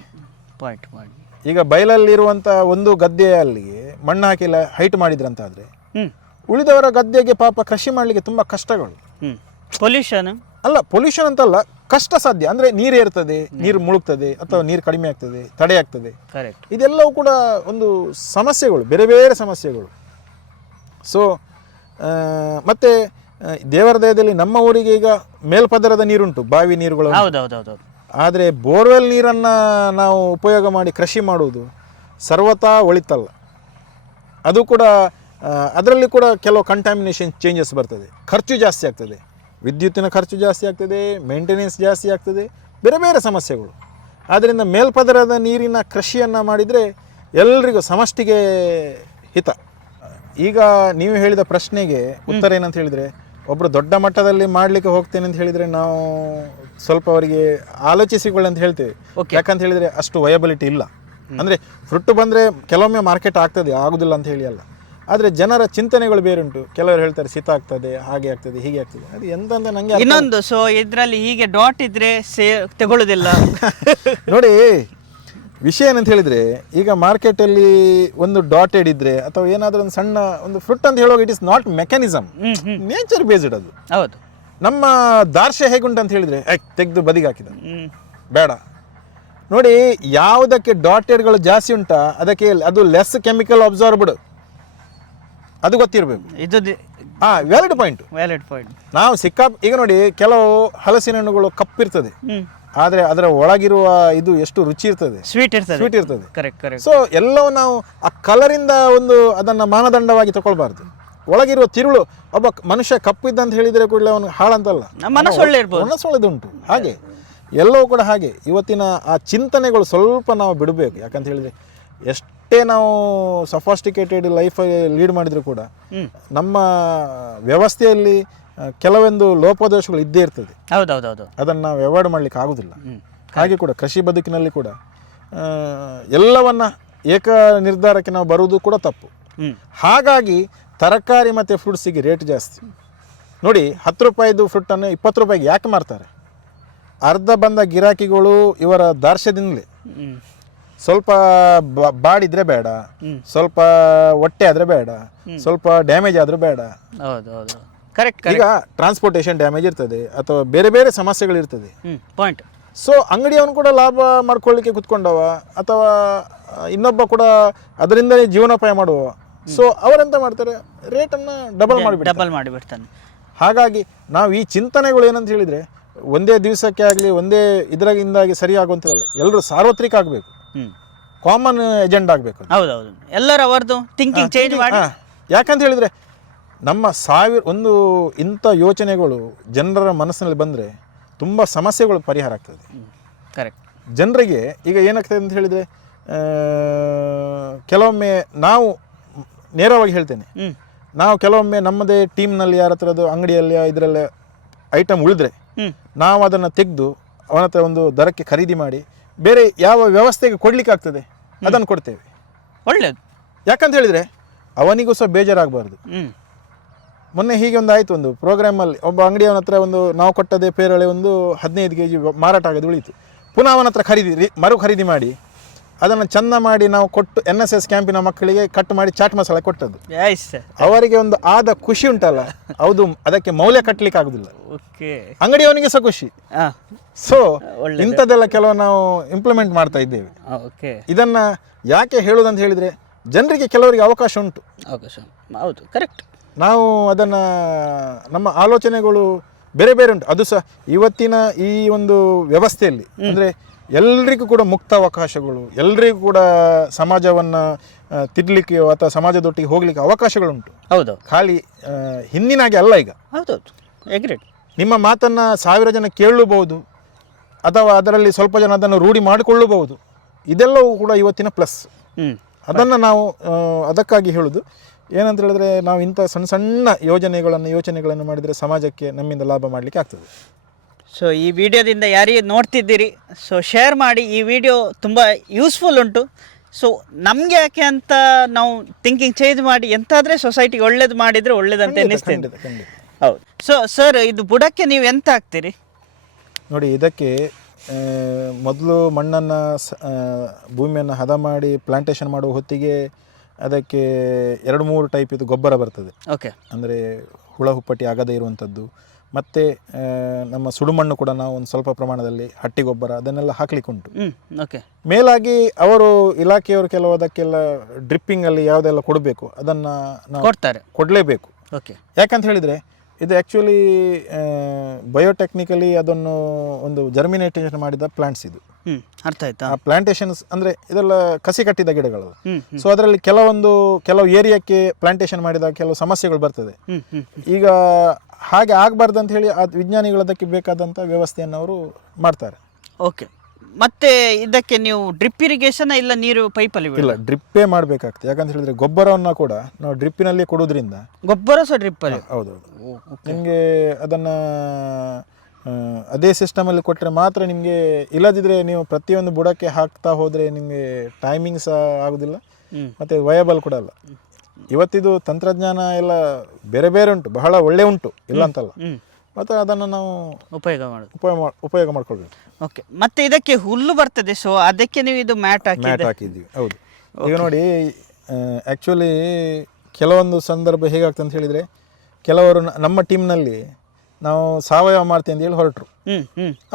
ಈಗ ಬಯಲಲ್ಲಿರುವಂಥ ಒಂದು ಗದ್ದೆಯಲ್ಲಿ ಮಣ್ಣು ಹಾಕಿ ಹೈಟ್ ಮಾಡಿದ್ರಂತಾದ್ರೆ ಉಳಿದವರ ಗದ್ದೆಗೆ ಪಾಪ ಕೃಷಿ ಮಾಡಲಿಕ್ಕೆ ತುಂಬ ಕಷ್ಟಗಳು. ಪೊಲ್ಯೂಷನ್ ಅಂತಲ್ಲ, ಕಷ್ಟ ಸಾಧ್ಯ. ಅಂದರೆ ನೀರು ಏರ್ತದೆ, ನೀರು ಮುಳುಗ್ತದೆ, ಅಥವಾ ನೀರು ಕಡಿಮೆ ಆಗ್ತದೆ, ತಡೆ ಆಗ್ತದೆ. ಇದೆಲ್ಲವೂ ಕೂಡ ಒಂದು ಸಮಸ್ಯೆಗಳು, ಬೇರೆ ಬೇರೆ ಸಮಸ್ಯೆಗಳು. ಸೊ ಮತ್ತೆ ದೇವರ ದಯದಲ್ಲಿ ನಮ್ಮ ಊರಿಗೆ ಈಗ ಮೇಲ್ಪದರದ ನೀರುಂಟು, ಬಾವಿ ನೀರುಗಳು. ಆದರೆ ಬೋರ್ವೆಲ್ ನೀರನ್ನು ನಾವು ಉಪಯೋಗ ಮಾಡಿ ಕೃಷಿ ಮಾಡುವುದು ಸರ್ವತಾ ಒಳಿತಲ್ಲ. ಅದು ಕೂಡ ಅದರಲ್ಲಿ ಕೂಡ ಕೆಲವು ಕಂಟ್ಯಾಮಿನೇಷನ್ ಚೇಂಜಸ್ ಬರ್ತದೆ, ಖರ್ಚು ಜಾಸ್ತಿ ಆಗ್ತದೆ, ವಿದ್ಯುತ್ತಿನ ಖರ್ಚು ಜಾಸ್ತಿ ಆಗ್ತದೆ, ಮೇಂಟೆನೆನ್ಸ್ ಜಾಸ್ತಿ ಆಗ್ತದೆ, ಬೇರೆ ಬೇರೆ ಸಮಸ್ಯೆಗಳು. ಆದ್ದರಿಂದ ಮೇಲ್ಪದರದ ನೀರಿನ ಕೃಷಿಯನ್ನು ಮಾಡಿದರೆ ಎಲ್ರಿಗೂ ಸಮಷ್ಟಿಗೆ ಹಿತ. ಈಗ ನೀವು ಹೇಳಿದ ಪ್ರಶ್ನೆಗೆ ಉತ್ತರ ಏನಂತ ಹೇಳಿದರೆ, ಒಬ್ಬರು ದೊಡ್ಡ ಮಟ್ಟದಲ್ಲಿ ಮಾಡಲಿಕ್ಕೆ ಹೋಗ್ತೇನೆ ಅಂತ ಹೇಳಿದರೆ ನಾವು ಸ್ವಲ್ಪ ಅವರಿಗೆ ಆಲೋಚಿಸಿಕೊಳ್ಳಿ ಅಂತ ಹೇಳ್ತೇವೆ. ಯಾಕಂತ ಹೇಳಿದರೆ ಅಷ್ಟು ವಯಬಿಲಿಟಿ ಇಲ್ಲ. ಅಂದರೆ ಫ್ರುಟ್ ಬಂದರೆ ಕೆಲವೊಮ್ಮೆ ಮಾರ್ಕೆಟ್ ಆಗ್ತದೆ, ಆಗೋದಿಲ್ಲ ಅಂತ ಹೇಳಿ ಅಲ್ಲ. ಆದರೆ ಜನರ ಚಿಂತನೆಗಳು ಬೇರೆ ಉಂಟು. ಕೆಲವರು ಹೇಳ್ತಾರೆ ಶೀತ ಆಗ್ತದೆ, ಹಾಗೆ ಆಗ್ತದೆ, ಹೀಗೆ ಆಗ್ತದೆ. ಅದು ಎಂತಂತ ನನಗೆ ಇನ್ನೊಂದು. ಸೊ ಇದರಲ್ಲಿ ಹೀಗೆ ಡಾಟ್ ಇದ್ರೆ ತಗೊಳ್ಳೋದಿಲ್ಲ. ನೋಡಿ, ವಿಷಯ ಏನಂತ ಹೇಳಿದರೆ, ಈಗ ಮಾರ್ಕೆಟಲ್ಲಿ ಒಂದು ಡಾಟೆಡ್ ಇದ್ದರೆ ಅಥವಾ ಏನಾದರೂ ಒಂದು ಸಣ್ಣ ಒಂದು ಫ್ರುಟ್ ಅಂತ ಹೇಳುವಾಗ it is not mechanism, nature based. ಅದು ಹೌದು. ನಮ್ಮ ದಾರ್ಶ್ಯ ಹೇಗುಂಟು ಅಂತ ಹೇಳಿದರೆ ತೆಗೆದು ಬದಿಗೆ ಹಾಕಿದ ಬೇಡ. ನೋಡಿ, ಯಾವುದಕ್ಕೆ ಡಾಟೆಡ್ಗಳು ಜಾಸ್ತಿ ಉಂಟಾ ಅದಕ್ಕೆ ಅದು ಲೆಸ್ ಕೆಮಿಕಲ್ ಅಬ್ಸಾರ್ಬ್ಡ್, ಅದು ಗೊತ್ತಿರಬೇಕು. ಇದು ವ್ಯಾಲಿಡ್ ಪಾಯಿಂಟ್. ನಾವು ಈಗ ನೋಡಿ, ಕೆಲವು ಹಲಸಿನ ಹಣ್ಣುಗಳು ಕಪ್ಪಿರ್ತದೆ, ಆದರೆ ಅದರ ಒಳಗಿರುವ ಇದು ಎಷ್ಟು ರುಚಿ ಇರ್ತದೆ, ಸ್ವೀಟ್ ಇರ್ತದೆ. ಸೊ ಎಲ್ಲವೂ ನಾವು ಆ ಕಲರಿಂದ ಅದನ್ನ ಮಾನದಂಡವಾಗಿ ತಗೊಳ್ಬಾರ್ದು. ಒಳಗಿರುವ ತಿರುಳು, ಒಬ್ಬ ಮನುಷ್ಯ ಕಪ್ಪಿದ್ದ ಅಂತ ಹೇಳಿದ್ರೆ ಕೂಡಲೇ ಅವನು ಹಾಳಂತಲ್ಲ, ಮನಸ್ಸೊಳ್ಳೆದುಂಟು. ಹಾಗೆ ಎಲ್ಲವೂ ಕೂಡ ಹಾಗೆ. ಇವತ್ತಿನ ಆ ಚಿಂತನೆಗಳು ಸ್ವಲ್ಪ ನಾವು ಬಿಡಬೇಕು. ಯಾಕಂತ ಹೇಳಿದ್ರೆ ಎಷ್ಟೇ ನಾವು ಸಫಾಸ್ಟಿಕೇಟೆಡ್ ಲೈಫ್ ಲೀಡ್ ಮಾಡಿದ್ರು ಕೂಡ ನಮ್ಮ ವ್ಯವಸ್ಥೆಯಲ್ಲಿ ಕೆಲವೊಂದು ಲೋಪದೋಷಗಳು ಇದ್ದೇ ಇರ್ತದೆ. ಅದನ್ನು ನಾವು ಅವಾಯ್ಡ್ ಮಾಡ್ಲಿಕ್ಕೆ ಆಗುದಿಲ್ಲ. ಹಾಗೆ ಕೂಡ ಕೃಷಿ ಬದುಕಿನಲ್ಲಿ ಕೂಡ ಎಲ್ಲವನ್ನ ಏಕ ನಿರ್ಧಾರಕ್ಕೆ ನಾವು ಬರುವುದು ಕೂಡ ತಪ್ಪು. ಹಾಗಾಗಿ ತರಕಾರಿ ಮತ್ತು ಫ್ರೂಟ್ಸಿಗೆ ರೇಟ್ ಜಾಸ್ತಿ. ನೋಡಿ, 10 ರೂಪಾಯಿದು ಫ್ರೂಟನ್ನು 20 ರೂಪಾಯಿಗೆ ಯಾಕೆ ಮಾರ್ತಾರೆ? ಅರ್ಧ ಬಂದ ಗಿರಾಕಿಗಳು ಇವರ ದಾರ್ಶ್ಯದಿಂದಲೇ. ಸ್ವಲ್ಪ ಬಾಡಿದ್ರೆ ಬೇಡ, ಸ್ವಲ್ಪ ಹೊಟ್ಟೆ ಆದ್ರೆ ಬೇಡ, ಸ್ವಲ್ಪ ಡ್ಯಾಮೇಜ್ ಆದ್ರೂ ಬೇಡ. ಈಗ ಟ್ರಾನ್ಸ್ಪೋರ್ಟೇಷನ್ ಡ್ಯಾಮೇಜ್ ಇರ್ತದೆ ಅಥವಾ ಬೇರೆ ಬೇರೆ ಸಮಸ್ಯೆಗಳಿರ್ತದೆ. ಸೊ ಅಂಗಡಿಯವನು ಕೂಡ ಲಾಭ ಮಾಡ್ಕೊಳ್ಳಿಕ್ಕೆ ಕುತ್ಕೊಂಡವ ಅಥವಾ ಇನ್ನೊಬ್ಬ ಕೂಡ ಅದರಿಂದಲೇ ಜೀವನೋಪಾಯ ಮಾಡುವ. ಸೊ ಅವರೆಂತ ಮಾಡ್ತಾರೆ, ರೇಟನ್ನು ಡಬಲ್ ಮಾಡಿಬಿಡ್ತಾನೆ. ಹಾಗಾಗಿ ನಾವು ಈ ಚಿಂತನೆಗಳು ಏನಂತ ಹೇಳಿದ್ರೆ ಒಂದೇ ದಿವಸಕ್ಕೆ ಆಗಲಿ ಒಂದೇ ಇದರಿಂದಾಗಿ ಸರಿ ಆಗುವಂಥದ್ದಲ್ಲ. ಎಲ್ಲರೂ ಸಾರ್ವತ್ರಿಕ ಆಗಬೇಕು, ಕಾಮನ್ ಎಜೆಂಡಾ ಆಗಬೇಕು. ಎಲ್ಲರ ಅವರದು ಥಿಂಕಿಂಗ್ ಚೇಂಜ್ ಮಾಡಿ. ಯಾಕಂತ ಹೇಳಿದ್ರೆ ನಮ್ಮ ಇಂಥ ಯೋಚನೆಗಳು ಜನರ ಮನಸ್ಸಿನಲ್ಲಿ ಬಂದರೆ ತುಂಬ ಸಮಸ್ಯೆಗಳು ಪರಿಹಾರ ಆಗ್ತದೆ. ಜನರಿಗೆ ಈಗ ಏನಾಗ್ತದೆ ಅಂತ ಹೇಳಿದರೆ, ಕೆಲವೊಮ್ಮೆ ನಾವು ನೇರವಾಗಿ ಹೇಳ್ತೇನೆ, ನಾವು ಕೆಲವೊಮ್ಮೆ ನಮ್ಮದೇ ಟೀಮ್ನಲ್ಲಿ ಯಾರ ಹತ್ರದ್ದು ಅಂಗಡಿಯಲ್ಲಿ ಇದರಲ್ಲೇ ಐಟಮ್ ಉಳಿದ್ರೆ ನಾವು ಅದನ್ನು ತೆಗೆದು ಅವನ ಹತ್ರ ಒಂದು ದರಕ್ಕೆ ಖರೀದಿ ಮಾಡಿ ಬೇರೆ ಯಾವ ವ್ಯವಸ್ಥೆಗೆ ಕೊಡ್ಲಿಕ್ಕೆ ಆಗ್ತದೆ ಅದನ್ನು ಕೊಡ್ತೇವೆ. ಒಳ್ಳೇದು. ಯಾಕಂತ ಹೇಳಿದರೆ ಅವನಿಗೂ ಸಹ ಬೇಜಾರಾಗಬಾರ್ದು. ಮೊನ್ನೆ ಹೀಗೆ ಆಯಿತು, ಒಂದು ಪ್ರೋಗ್ರಾಮಲ್ಲಿ ಒಬ್ಬ ಅಂಗಡಿಯವನ ಹತ್ರ ನಾವು ಕೊಟ್ಟದೇ ಪೇರಳೆ 15 kg ಮಾರಾಟ ಆಗೋದು ಉಳಿತು. ಪುನಃ ಅವನ ಹತ್ರ ಮರು ಖರೀದಿ ಮಾಡಿ ಅದನ್ನು ಚೆಂದ ಮಾಡಿ ನಾವು ಕೊಟ್ಟು NSS ಕ್ಯಾಂಪಿನ ಮಕ್ಕಳಿಗೆ ಕಟ್ ಮಾಡಿ ಚಾಟ್ ಮಸಾಲೆ ಕೊಟ್ಟದ್ದು. ಅವರಿಗೆ ಆದ ಖುಷಿ ಉಂಟಲ್ಲ, ಅದಕ್ಕೆ ಮೌಲ್ಯ ಕಟ್ಟಲಿಕ್ಕೆ ಆಗುದಿಲ್ಲ. ಅಂಗಡಿಯವನಿಗೆ ಸಹ ಖುಷಿ. ಸೊ ಇಂಥದ್ದೆಲ್ಲ ಕೆಲವು ನಾವು ಇಂಪ್ಲಿಮೆಂಟ್ ಮಾಡ್ತಾ ಇದ್ದೇವೆ. ಇದನ್ನ ಯಾಕೆ ಹೇಳುವುದಂತ ಹೇಳಿದ್ರೆ, ಜನರಿಗೆ ಕೆಲವರಿಗೆ ಅವಕಾಶ ಉಂಟು. ನಾವು ಅದನ್ನ ನಮ್ಮ ಆಲೋಚನೆಗಳು ಬೇರೆ ಬೇರೆ ಉಂಟು. ಅದು ಸಹ ಇವತ್ತಿನ ಈ ವ್ಯವಸ್ಥೆಯಲ್ಲಿ ಅಂದ್ರೆ ಎಲ್ರಿಗೂ ಕೂಡ ಮುಕ್ತ ಅವಕಾಶಗಳು, ಎಲ್ರಿಗೂ ಕೂಡ ಸಮಾಜವನ್ನು ತಿರ್ಲಿಕ್ಕೆ ಅಥವಾ ಸಮಾಜದೊಟ್ಟಿಗೆ ಹೋಗ್ಲಿಕ್ಕೆ ಅವಕಾಶಗಳುಂಟು. ಖಾಲಿ ಹಿಂದಿನಾಗೆ ಅಲ್ಲ. ಈಗ ನಿಮ್ಮ ಮಾತನ್ನು 1000 ಜನ ಕೇಳಲೂಬಹುದು ಅಥವಾ ಅದರಲ್ಲಿ ಸ್ವಲ್ಪ ಜನ ಅದನ್ನು ರೂಢಿ ಮಾಡಿಕೊಳ್ಳಬಹುದು. ಇದೆಲ್ಲವೂ ಕೂಡ ಇವತ್ತಿನ ಪ್ಲಸ್. ಅದನ್ನು ನಾವು ಅದಕ್ಕಾಗಿ ಹೇಳುದು ಏನಂತ ಹೇಳಿದ್ರೆ, ನಾವು ಇಂಥ ಸಣ್ಣ ಸಣ್ಣ ಯೋಚನೆಗಳನ್ನು ಮಾಡಿದರೆ ಸಮಾಜಕ್ಕೆ ನಮ್ಮಿಂದ ಲಾಭ ಮಾಡಲಿಕ್ಕೆ ಆಗ್ತದೆ. ಸೊ ಈ ವಿಡಿಯೋದಿಂದ ಯಾರಿಗೆ ನೋಡ್ತಿದ್ದೀರಿ, ಸೊ ಶೇರ್ ಮಾಡಿ. ಈ ವಿಡಿಯೋ ತುಂಬ ಯೂಸ್ಫುಲ್ ಉಂಟು. ಸೊ ನಮಗೆ ಯಾಕೆ ಅಂತ ನಾವು ಥಿಂಕಿಂಗ್ ಚೇಂಜ್ ಮಾಡಿ ಎಂತಾದರೆ ಸೊಸೈಟಿಗೆ ಒಳ್ಳೇದು ಮಾಡಿದರೆ ಒಳ್ಳೇದಂತ ಅನ್ನಿಸ್ತೇನೆ. ಹೌದು. ಸೊ ಸರ್, ಇದು ಬುಡಕ್ಕೆ ನೀವು ಎಂತ ಹಾಕ್ತೀರಿ? ನೋಡಿ, ಇದಕ್ಕೆ ಮೊದಲು ಮಣ್ಣನ್ನು ಭೂಮಿಯನ್ನು ಹದ ಮಾಡಿ ಪ್ಲಾಂಟೇಶನ್ ಮಾಡುವ ಹೊತ್ತಿಗೆ ಅದಕ್ಕೆ 2-3 ಟೈಪ್ ಇದು ಗೊಬ್ಬರ ಬರ್ತದೆ. ಅಂದರೆ ಹುಳ ಹುಪ್ಪಟ್ಟಿ ಆಗದೇ ಇರುವಂಥದ್ದು, ಮತ್ತು ನಮ್ಮ ಸುಡುಮಣ್ಣು ಕೂಡ ನಾವು ಒಂದು ಸ್ವಲ್ಪ ಪ್ರಮಾಣದಲ್ಲಿ ಹಟ್ಟಿ ಗೊಬ್ಬರ ಅದನ್ನೆಲ್ಲ ಹಾಕ್ಲಿಕ್ಕುಂಟು. ಮೇಲಾಗಿ ಅವರು ಇಲಾಖೆಯವರು ಕೆಲವು ಅದಕ್ಕೆಲ್ಲ ಡ್ರಿಪ್ಪಿಂಗಲ್ಲಿ ಯಾವುದೆಲ್ಲ ಕೊಡಬೇಕು ಅದನ್ನು ಕೊಡಲೇಬೇಕು. ಯಾಕಂತ ಹೇಳಿದರೆ ಇದು ಆ್ಯಕ್ಚುಲಿ ಬಯೋಟೆಕ್ನಿಕಲಿ ಅದನ್ನು ಜರ್ಮಿನೇಟೇಷನ್ ಮಾಡಿದ ಪ್ಲಾಂಟ್ಸ್ ಇದು. ಅರ್ಥ ಆಯ್ತಾ? ಆ ಪ್ಲಾಂಟೇಶನ್ಸ್ ಅಂದರೆ ಇದೆಲ್ಲ ಕಸಿ ಕಟ್ಟಿದ ಗಿಡಗಳು. ಸೊ ಅದರಲ್ಲಿ ಕೆಲವು ಏರಿಯಾಕ್ಕೆ ಪ್ಲಾಂಟೇಶನ್ ಮಾಡಿದ ಕೆಲವು ಸಮಸ್ಯೆಗಳು ಬರ್ತದೆ. ಈಗ ಹಾಗೆ ಆಗಬಾರ್ದು ಅಂತ ಹೇಳಿ ವಿಜ್ಞಾನಿಗಳು ಅದಕ್ಕೆ ಬೇಕಾದಂಥ ವ್ಯವಸ್ಥೆಯನ್ನು ಅವರು ಮಾಡ್ತಾರೆ. ಮತ್ತೆ ಇದಕ್ಕೆ ನೀವು ಡ್ರಿಪ್ ಇರಿಗೇಷನ್ ಇಲ್ಲ ನೀರು ಪೈಪಲ್ಲಿ? ಇಲ್ಲ, ಡ್ರಿಪ್ಪೇ ಮಾಡಬೇಕಾಗ್ತದೆ. ಯಾಕಂತ ಹೇಳಿದ್ರೆ ಗೊಬ್ಬರವನ್ನು ಕೂಡ ನಾವು ಡ್ರಿಪ್ಪಿನಲ್ಲಿ ಕೊಡೋದ್ರಿಂದ. ಗೊಬ್ಬರ ಸಹ ಡ್ರಿಪ್ಪಲ್ಲಿ? ಹೌದೌದು. ನಿಮಗೆ ಅದನ್ನು ಅದೇ ಸಿಸ್ಟಮಲ್ಲಿ ಕೊಟ್ಟರೆ ಮಾತ್ರ ನಿಮಗೆ, ಇಲ್ಲದಿದ್ದರೆ ನೀವು ಪ್ರತಿಯೊಂದು ಬುಡಕ್ಕೆ ಹಾಕ್ತಾ ಹೋದರೆ ನಿಮಗೆ ಟೈಮಿಂಗ್ ಸಹ ಆಗೋದಿಲ್ಲ ಮತ್ತು ವಯಬಲ್ ಕೂಡ ಅಲ್ಲ. ಇವತ್ತಿದು ತಂತ್ರಜ್ಞಾನ ಎಲ್ಲ ಬೇರೆ ಬೇರೆ ಉಂಟು, ಬಹಳ ಒಳ್ಳೆ ಉಂಟು, ಇಲ್ಲ ಅಂತಲ್ಲ. ಮತ್ತು ಅದನ್ನು ನಾವು ಉಪಯೋಗ ಮಾಡ್ಕೊಳ್ಬೇಕು. ಮತ್ತೆ ಇದಕ್ಕೆ ಹುಲ್ಲು ಬರ್ತದೆ, ಸೊ ಅದಕ್ಕೆ ನೀವು ಇದು ಮ್ಯಾಟ್ ಹಾಕಿದ್ದೀವಿ. ಹೌದು. ಈಗ ನೋಡಿ, ಆ್ಯಕ್ಚುಲಿ ಕೆಲವೊಂದು ಸಂದರ್ಭ ಹೇಗಾಗ್ತದೆ ಅಂತ ಹೇಳಿದರೆ, ಕೆಲವರು ನಮ್ಮ ಟೀಮ್ನಲ್ಲಿ ನಾವು ಸಾವಯವ ಮಾಡ್ತೀವಿ ಅಂತ ಹೇಳಿ ಹೊರಟರು.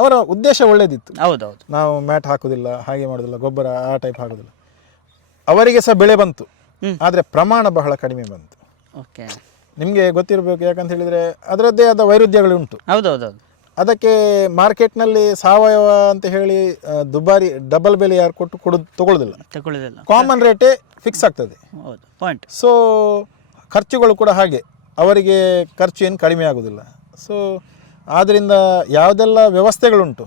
ಅವರ ಉದ್ದೇಶ ಒಳ್ಳೇದಿತ್ತು. ಹೌದೌದು. ನಾವು ಮ್ಯಾಟ್ ಹಾಕೋದಿಲ್ಲ, ಹಾಗೆ ಮಾಡೋದಿಲ್ಲ, ಗೊಬ್ಬರ ಆ ಟೈಪ್ ಹಾಕೋದಿಲ್ಲ. ಅವರಿಗೆ ಸಹ ಬೆಳೆ ಬಂತು, ಆದರೆ ಪ್ರಮಾಣ ಬಹಳ ಕಡಿಮೆ ಬಂತು. ಓಕೆ. ನಿಮಗೆ ಗೊತ್ತಿರಬೇಕು, ಯಾಕಂತ ಹೇಳಿದರೆ ಅದರದ್ದೇ ಆದ ವೈರುಧ್ಯಗಳುಂಟು. ಹೌದೌದೌದು. ಅದಕ್ಕೆ ಮಾರ್ಕೆಟ್ನಲ್ಲಿ ಸಾವಯವ ಅಂತ ಹೇಳಿ ದುಬಾರಿ ಡಬಲ್ ಬೆಲೆ ಯಾರು ಕೊಟ್ಟು ತಗೊಳ್ಳೋದಿಲ್ಲ. ಕಾಮನ್ ರೇಟೇ ಫಿಕ್ಸ್ ಆಗ್ತದೆ. ಹೌದು, ಪಾಯಿಂಟ್. ಸೊ ಖರ್ಚುಗಳು ಕೂಡ ಹಾಗೆ, ಅವರಿಗೆ ಖರ್ಚು ಏನು ಕಡಿಮೆ ಆಗೋದಿಲ್ಲ. ಸೊ ಆದ್ದರಿಂದ ಯಾವುದೆಲ್ಲ ವ್ಯವಸ್ಥೆಗಳುಂಟು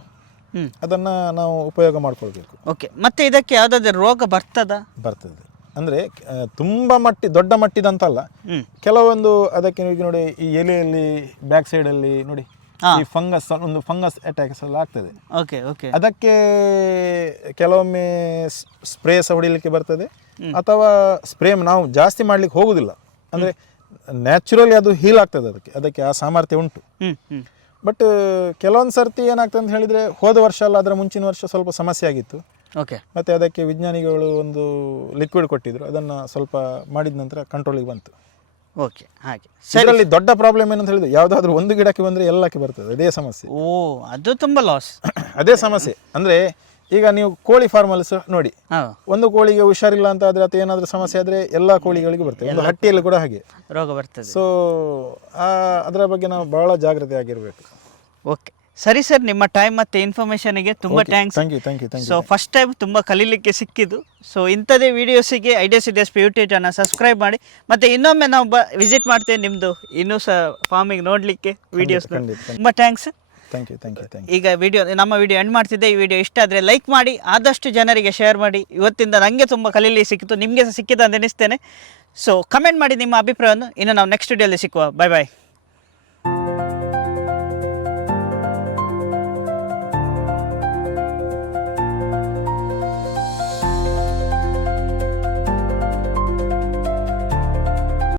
ಅದನ್ನು ನಾವು ಉಪಯೋಗ ಮಾಡ್ಕೊಳ್ಬೇಕು. ಓಕೆ. ಮತ್ತು ಇದಕ್ಕೆ ಯಾವುದಾದ್ರೂ ರೋಗ ಬರ್ತದೆ? ಅಂದರೆ ತುಂಬ ದೊಡ್ಡ ಮಟ್ಟಿದಂತಲ್ಲ, ಕೆಲವೊಂದು ಅದಕ್ಕೆ ಈಗ ನೋಡಿ, ಈ ಎಲೆಯಲ್ಲಿ ಬ್ಯಾಕ್ ಸೈಡಲ್ಲಿ ನೋಡಿ ಈ ಫಂಗಸ್ ಅಟ್ಯಾಕ್ಸ್ ಎಲ್ಲ ಆಗ್ತದೆ. Okay okay. ಅದಕ್ಕೆ ಕೆಲವೊಮ್ಮೆ ಸ್ಪ್ರೇ ಸಹ ಹೊಡಿಲಿಕ್ಕೆ ಬರ್ತದೆ, ಅಥವಾ ಸ್ಪ್ರೇ ನಾವು ಜಾಸ್ತಿ ಮಾಡ್ಲಿಕ್ಕೆ ಹೋಗುದಿಲ್ಲ. ಅಂದರೆ ನ್ಯಾಚುರಲಿ ಅದು ಹೀಲ್ ಆಗ್ತದೆ, ಅದಕ್ಕೆ ಆ ಸಾಮರ್ಥ್ಯ ಉಂಟು. ಬಟ್ ಕೆಲವೊಂದು ಸರ್ತಿ ಏನಾಗ್ತದೆ ಅಂತ ಹೇಳಿದರೆ, ಹೋದ ವರ್ಷ ಅಲ್ಲ ಅದರ ಮುಂಚಿನ ವರ್ಷ ಸ್ವಲ್ಪ ಸಮಸ್ಯೆ ಆಗಿತ್ತು. ಓಕೆ. ಮತ್ತು ಅದಕ್ಕೆ ವಿಜ್ಞಾನಿಗಳು ಒಂದು ಲಿಕ್ವಿಡ್ ಕೊಟ್ಟಿದ್ರು, ಅದನ್ನು ಸ್ವಲ್ಪ ಮಾಡಿದ ನಂತರ ಕಂಟ್ರೋಲಿಗೆ ಬಂತು. ಓಕೆ. ಹಾಗೆ ಇದರಲ್ಲಿ ದೊಡ್ಡ ಪ್ರಾಬ್ಲಮ್ ಏನಂತ ಹೇಳಿದ್ರೆ, ಯಾವುದಾದ್ರೂ ಒಂದು ಗಿಡಕ್ಕೆ ಬಂದರೆ ಎಲ್ಲಕ್ಕೆ ಬರ್ತದೆ, ಅದೇ ಸಮಸ್ಯೆ. ಓ, ಅದು ತುಂಬ ಲಾಸ್. ಅದೇ ಸಮಸ್ಯೆ. ಅಂದರೆ ಈಗ ನೀವು ಕೋಳಿ ಫಾರ್ಮಲ್ಲಿ ಸಹ ನೋಡಿ, ಒಂದು ಕೋಳಿಗೆ ಹುಷಾರಿಲ್ಲ ಅಂತ ಆದರೆ ಅಥವಾ ಏನಾದರೂ ಸಮಸ್ಯೆ ಆದರೆ ಎಲ್ಲ ಕೋಳಿಗಳಿಗೂ ಬರ್ತದೆ. ಒಂದು ಹಟ್ಟಿಯಲ್ಲಿ ಕೂಡ ಹಾಗೆ ರೋಗ ಬರ್ತದೆ. ಸೊ ಅದರ ಬಗ್ಗೆ ನಾವು ಬಹಳ ಜಾಗ್ರತೆ ಆಗಿರಬೇಕು. ಓಕೆ, ಸರಿ ಸರ್, ನಿಮ್ಮ ಟೈಮ್ ಮತ್ತು ಇನ್ಫಾರ್ಮೇಷನಿಗೆ ತುಂಬ thanks. Thank you. So first time ತುಂಬ ಕಲೀಲಿಕ್ಕೆ ಸಿಕ್ಕಿದ್ದು. ಸೊ ಇಂಥದೇ ವೀಡಿಯೋಸಿಗೆ ಐಡಿಯಾಸ್ ಇದೆ ಯೂಟ್ಯೂಬ್ ಚಾನಲ್ ಸಬ್ಸ್ಕ್ರೈಬ್ ಮಾಡಿ. ಮತ್ತು ಇನ್ನೊಮ್ಮೆ ನಾವು ವಿಸಿಟ್ ಮಾಡ್ತೇವೆ ನಿಮ್ಮದು ಇನ್ನೂ ಸಹ ಫಾರ್ಮಿಂಗ್ ನೋಡಲಿಕ್ಕೆ ವೀಡಿಯೋಸ್. ತುಂಬ ಥ್ಯಾಂಕ್ಸ್. Thank you. ಈಗ ನಮ್ಮ ವಿಡಿಯೋ ಎಂಡ್ ಮಾಡ್ತಿದ್ದೆ. ಈ ವಿಡಿಯೋ ಇಷ್ಟ ಆದರೆ ಲೈಕ್ ಮಾಡಿ, ಆದಷ್ಟು ಜನರಿಗೆ ಶೇರ್ ಮಾಡಿ. ಇವತ್ತಿಂದ ನನಗೆ ತುಂಬ ಕಲೀಲಿ ಸಿಕ್ಕಿತು, ನಿಮಗೆ ಸಹ ಸಿಕ್ಕಿದೆ ಅಂತ ಎನಿಸ್ತೇನೆ. ಸೊ ಕಮೆಂಟ್ ಮಾಡಿ ನಿಮ್ಮ ಅಭಿಪ್ರಾಯವನ್ನು. ಇನ್ನು ನಾವು ನೆಕ್ಸ್ಟ್ ವಿಡಿಯೋದಲ್ಲಿ ಸಿಕ್ಕುವ. ಬಾಯ್ ಬಾಯ್.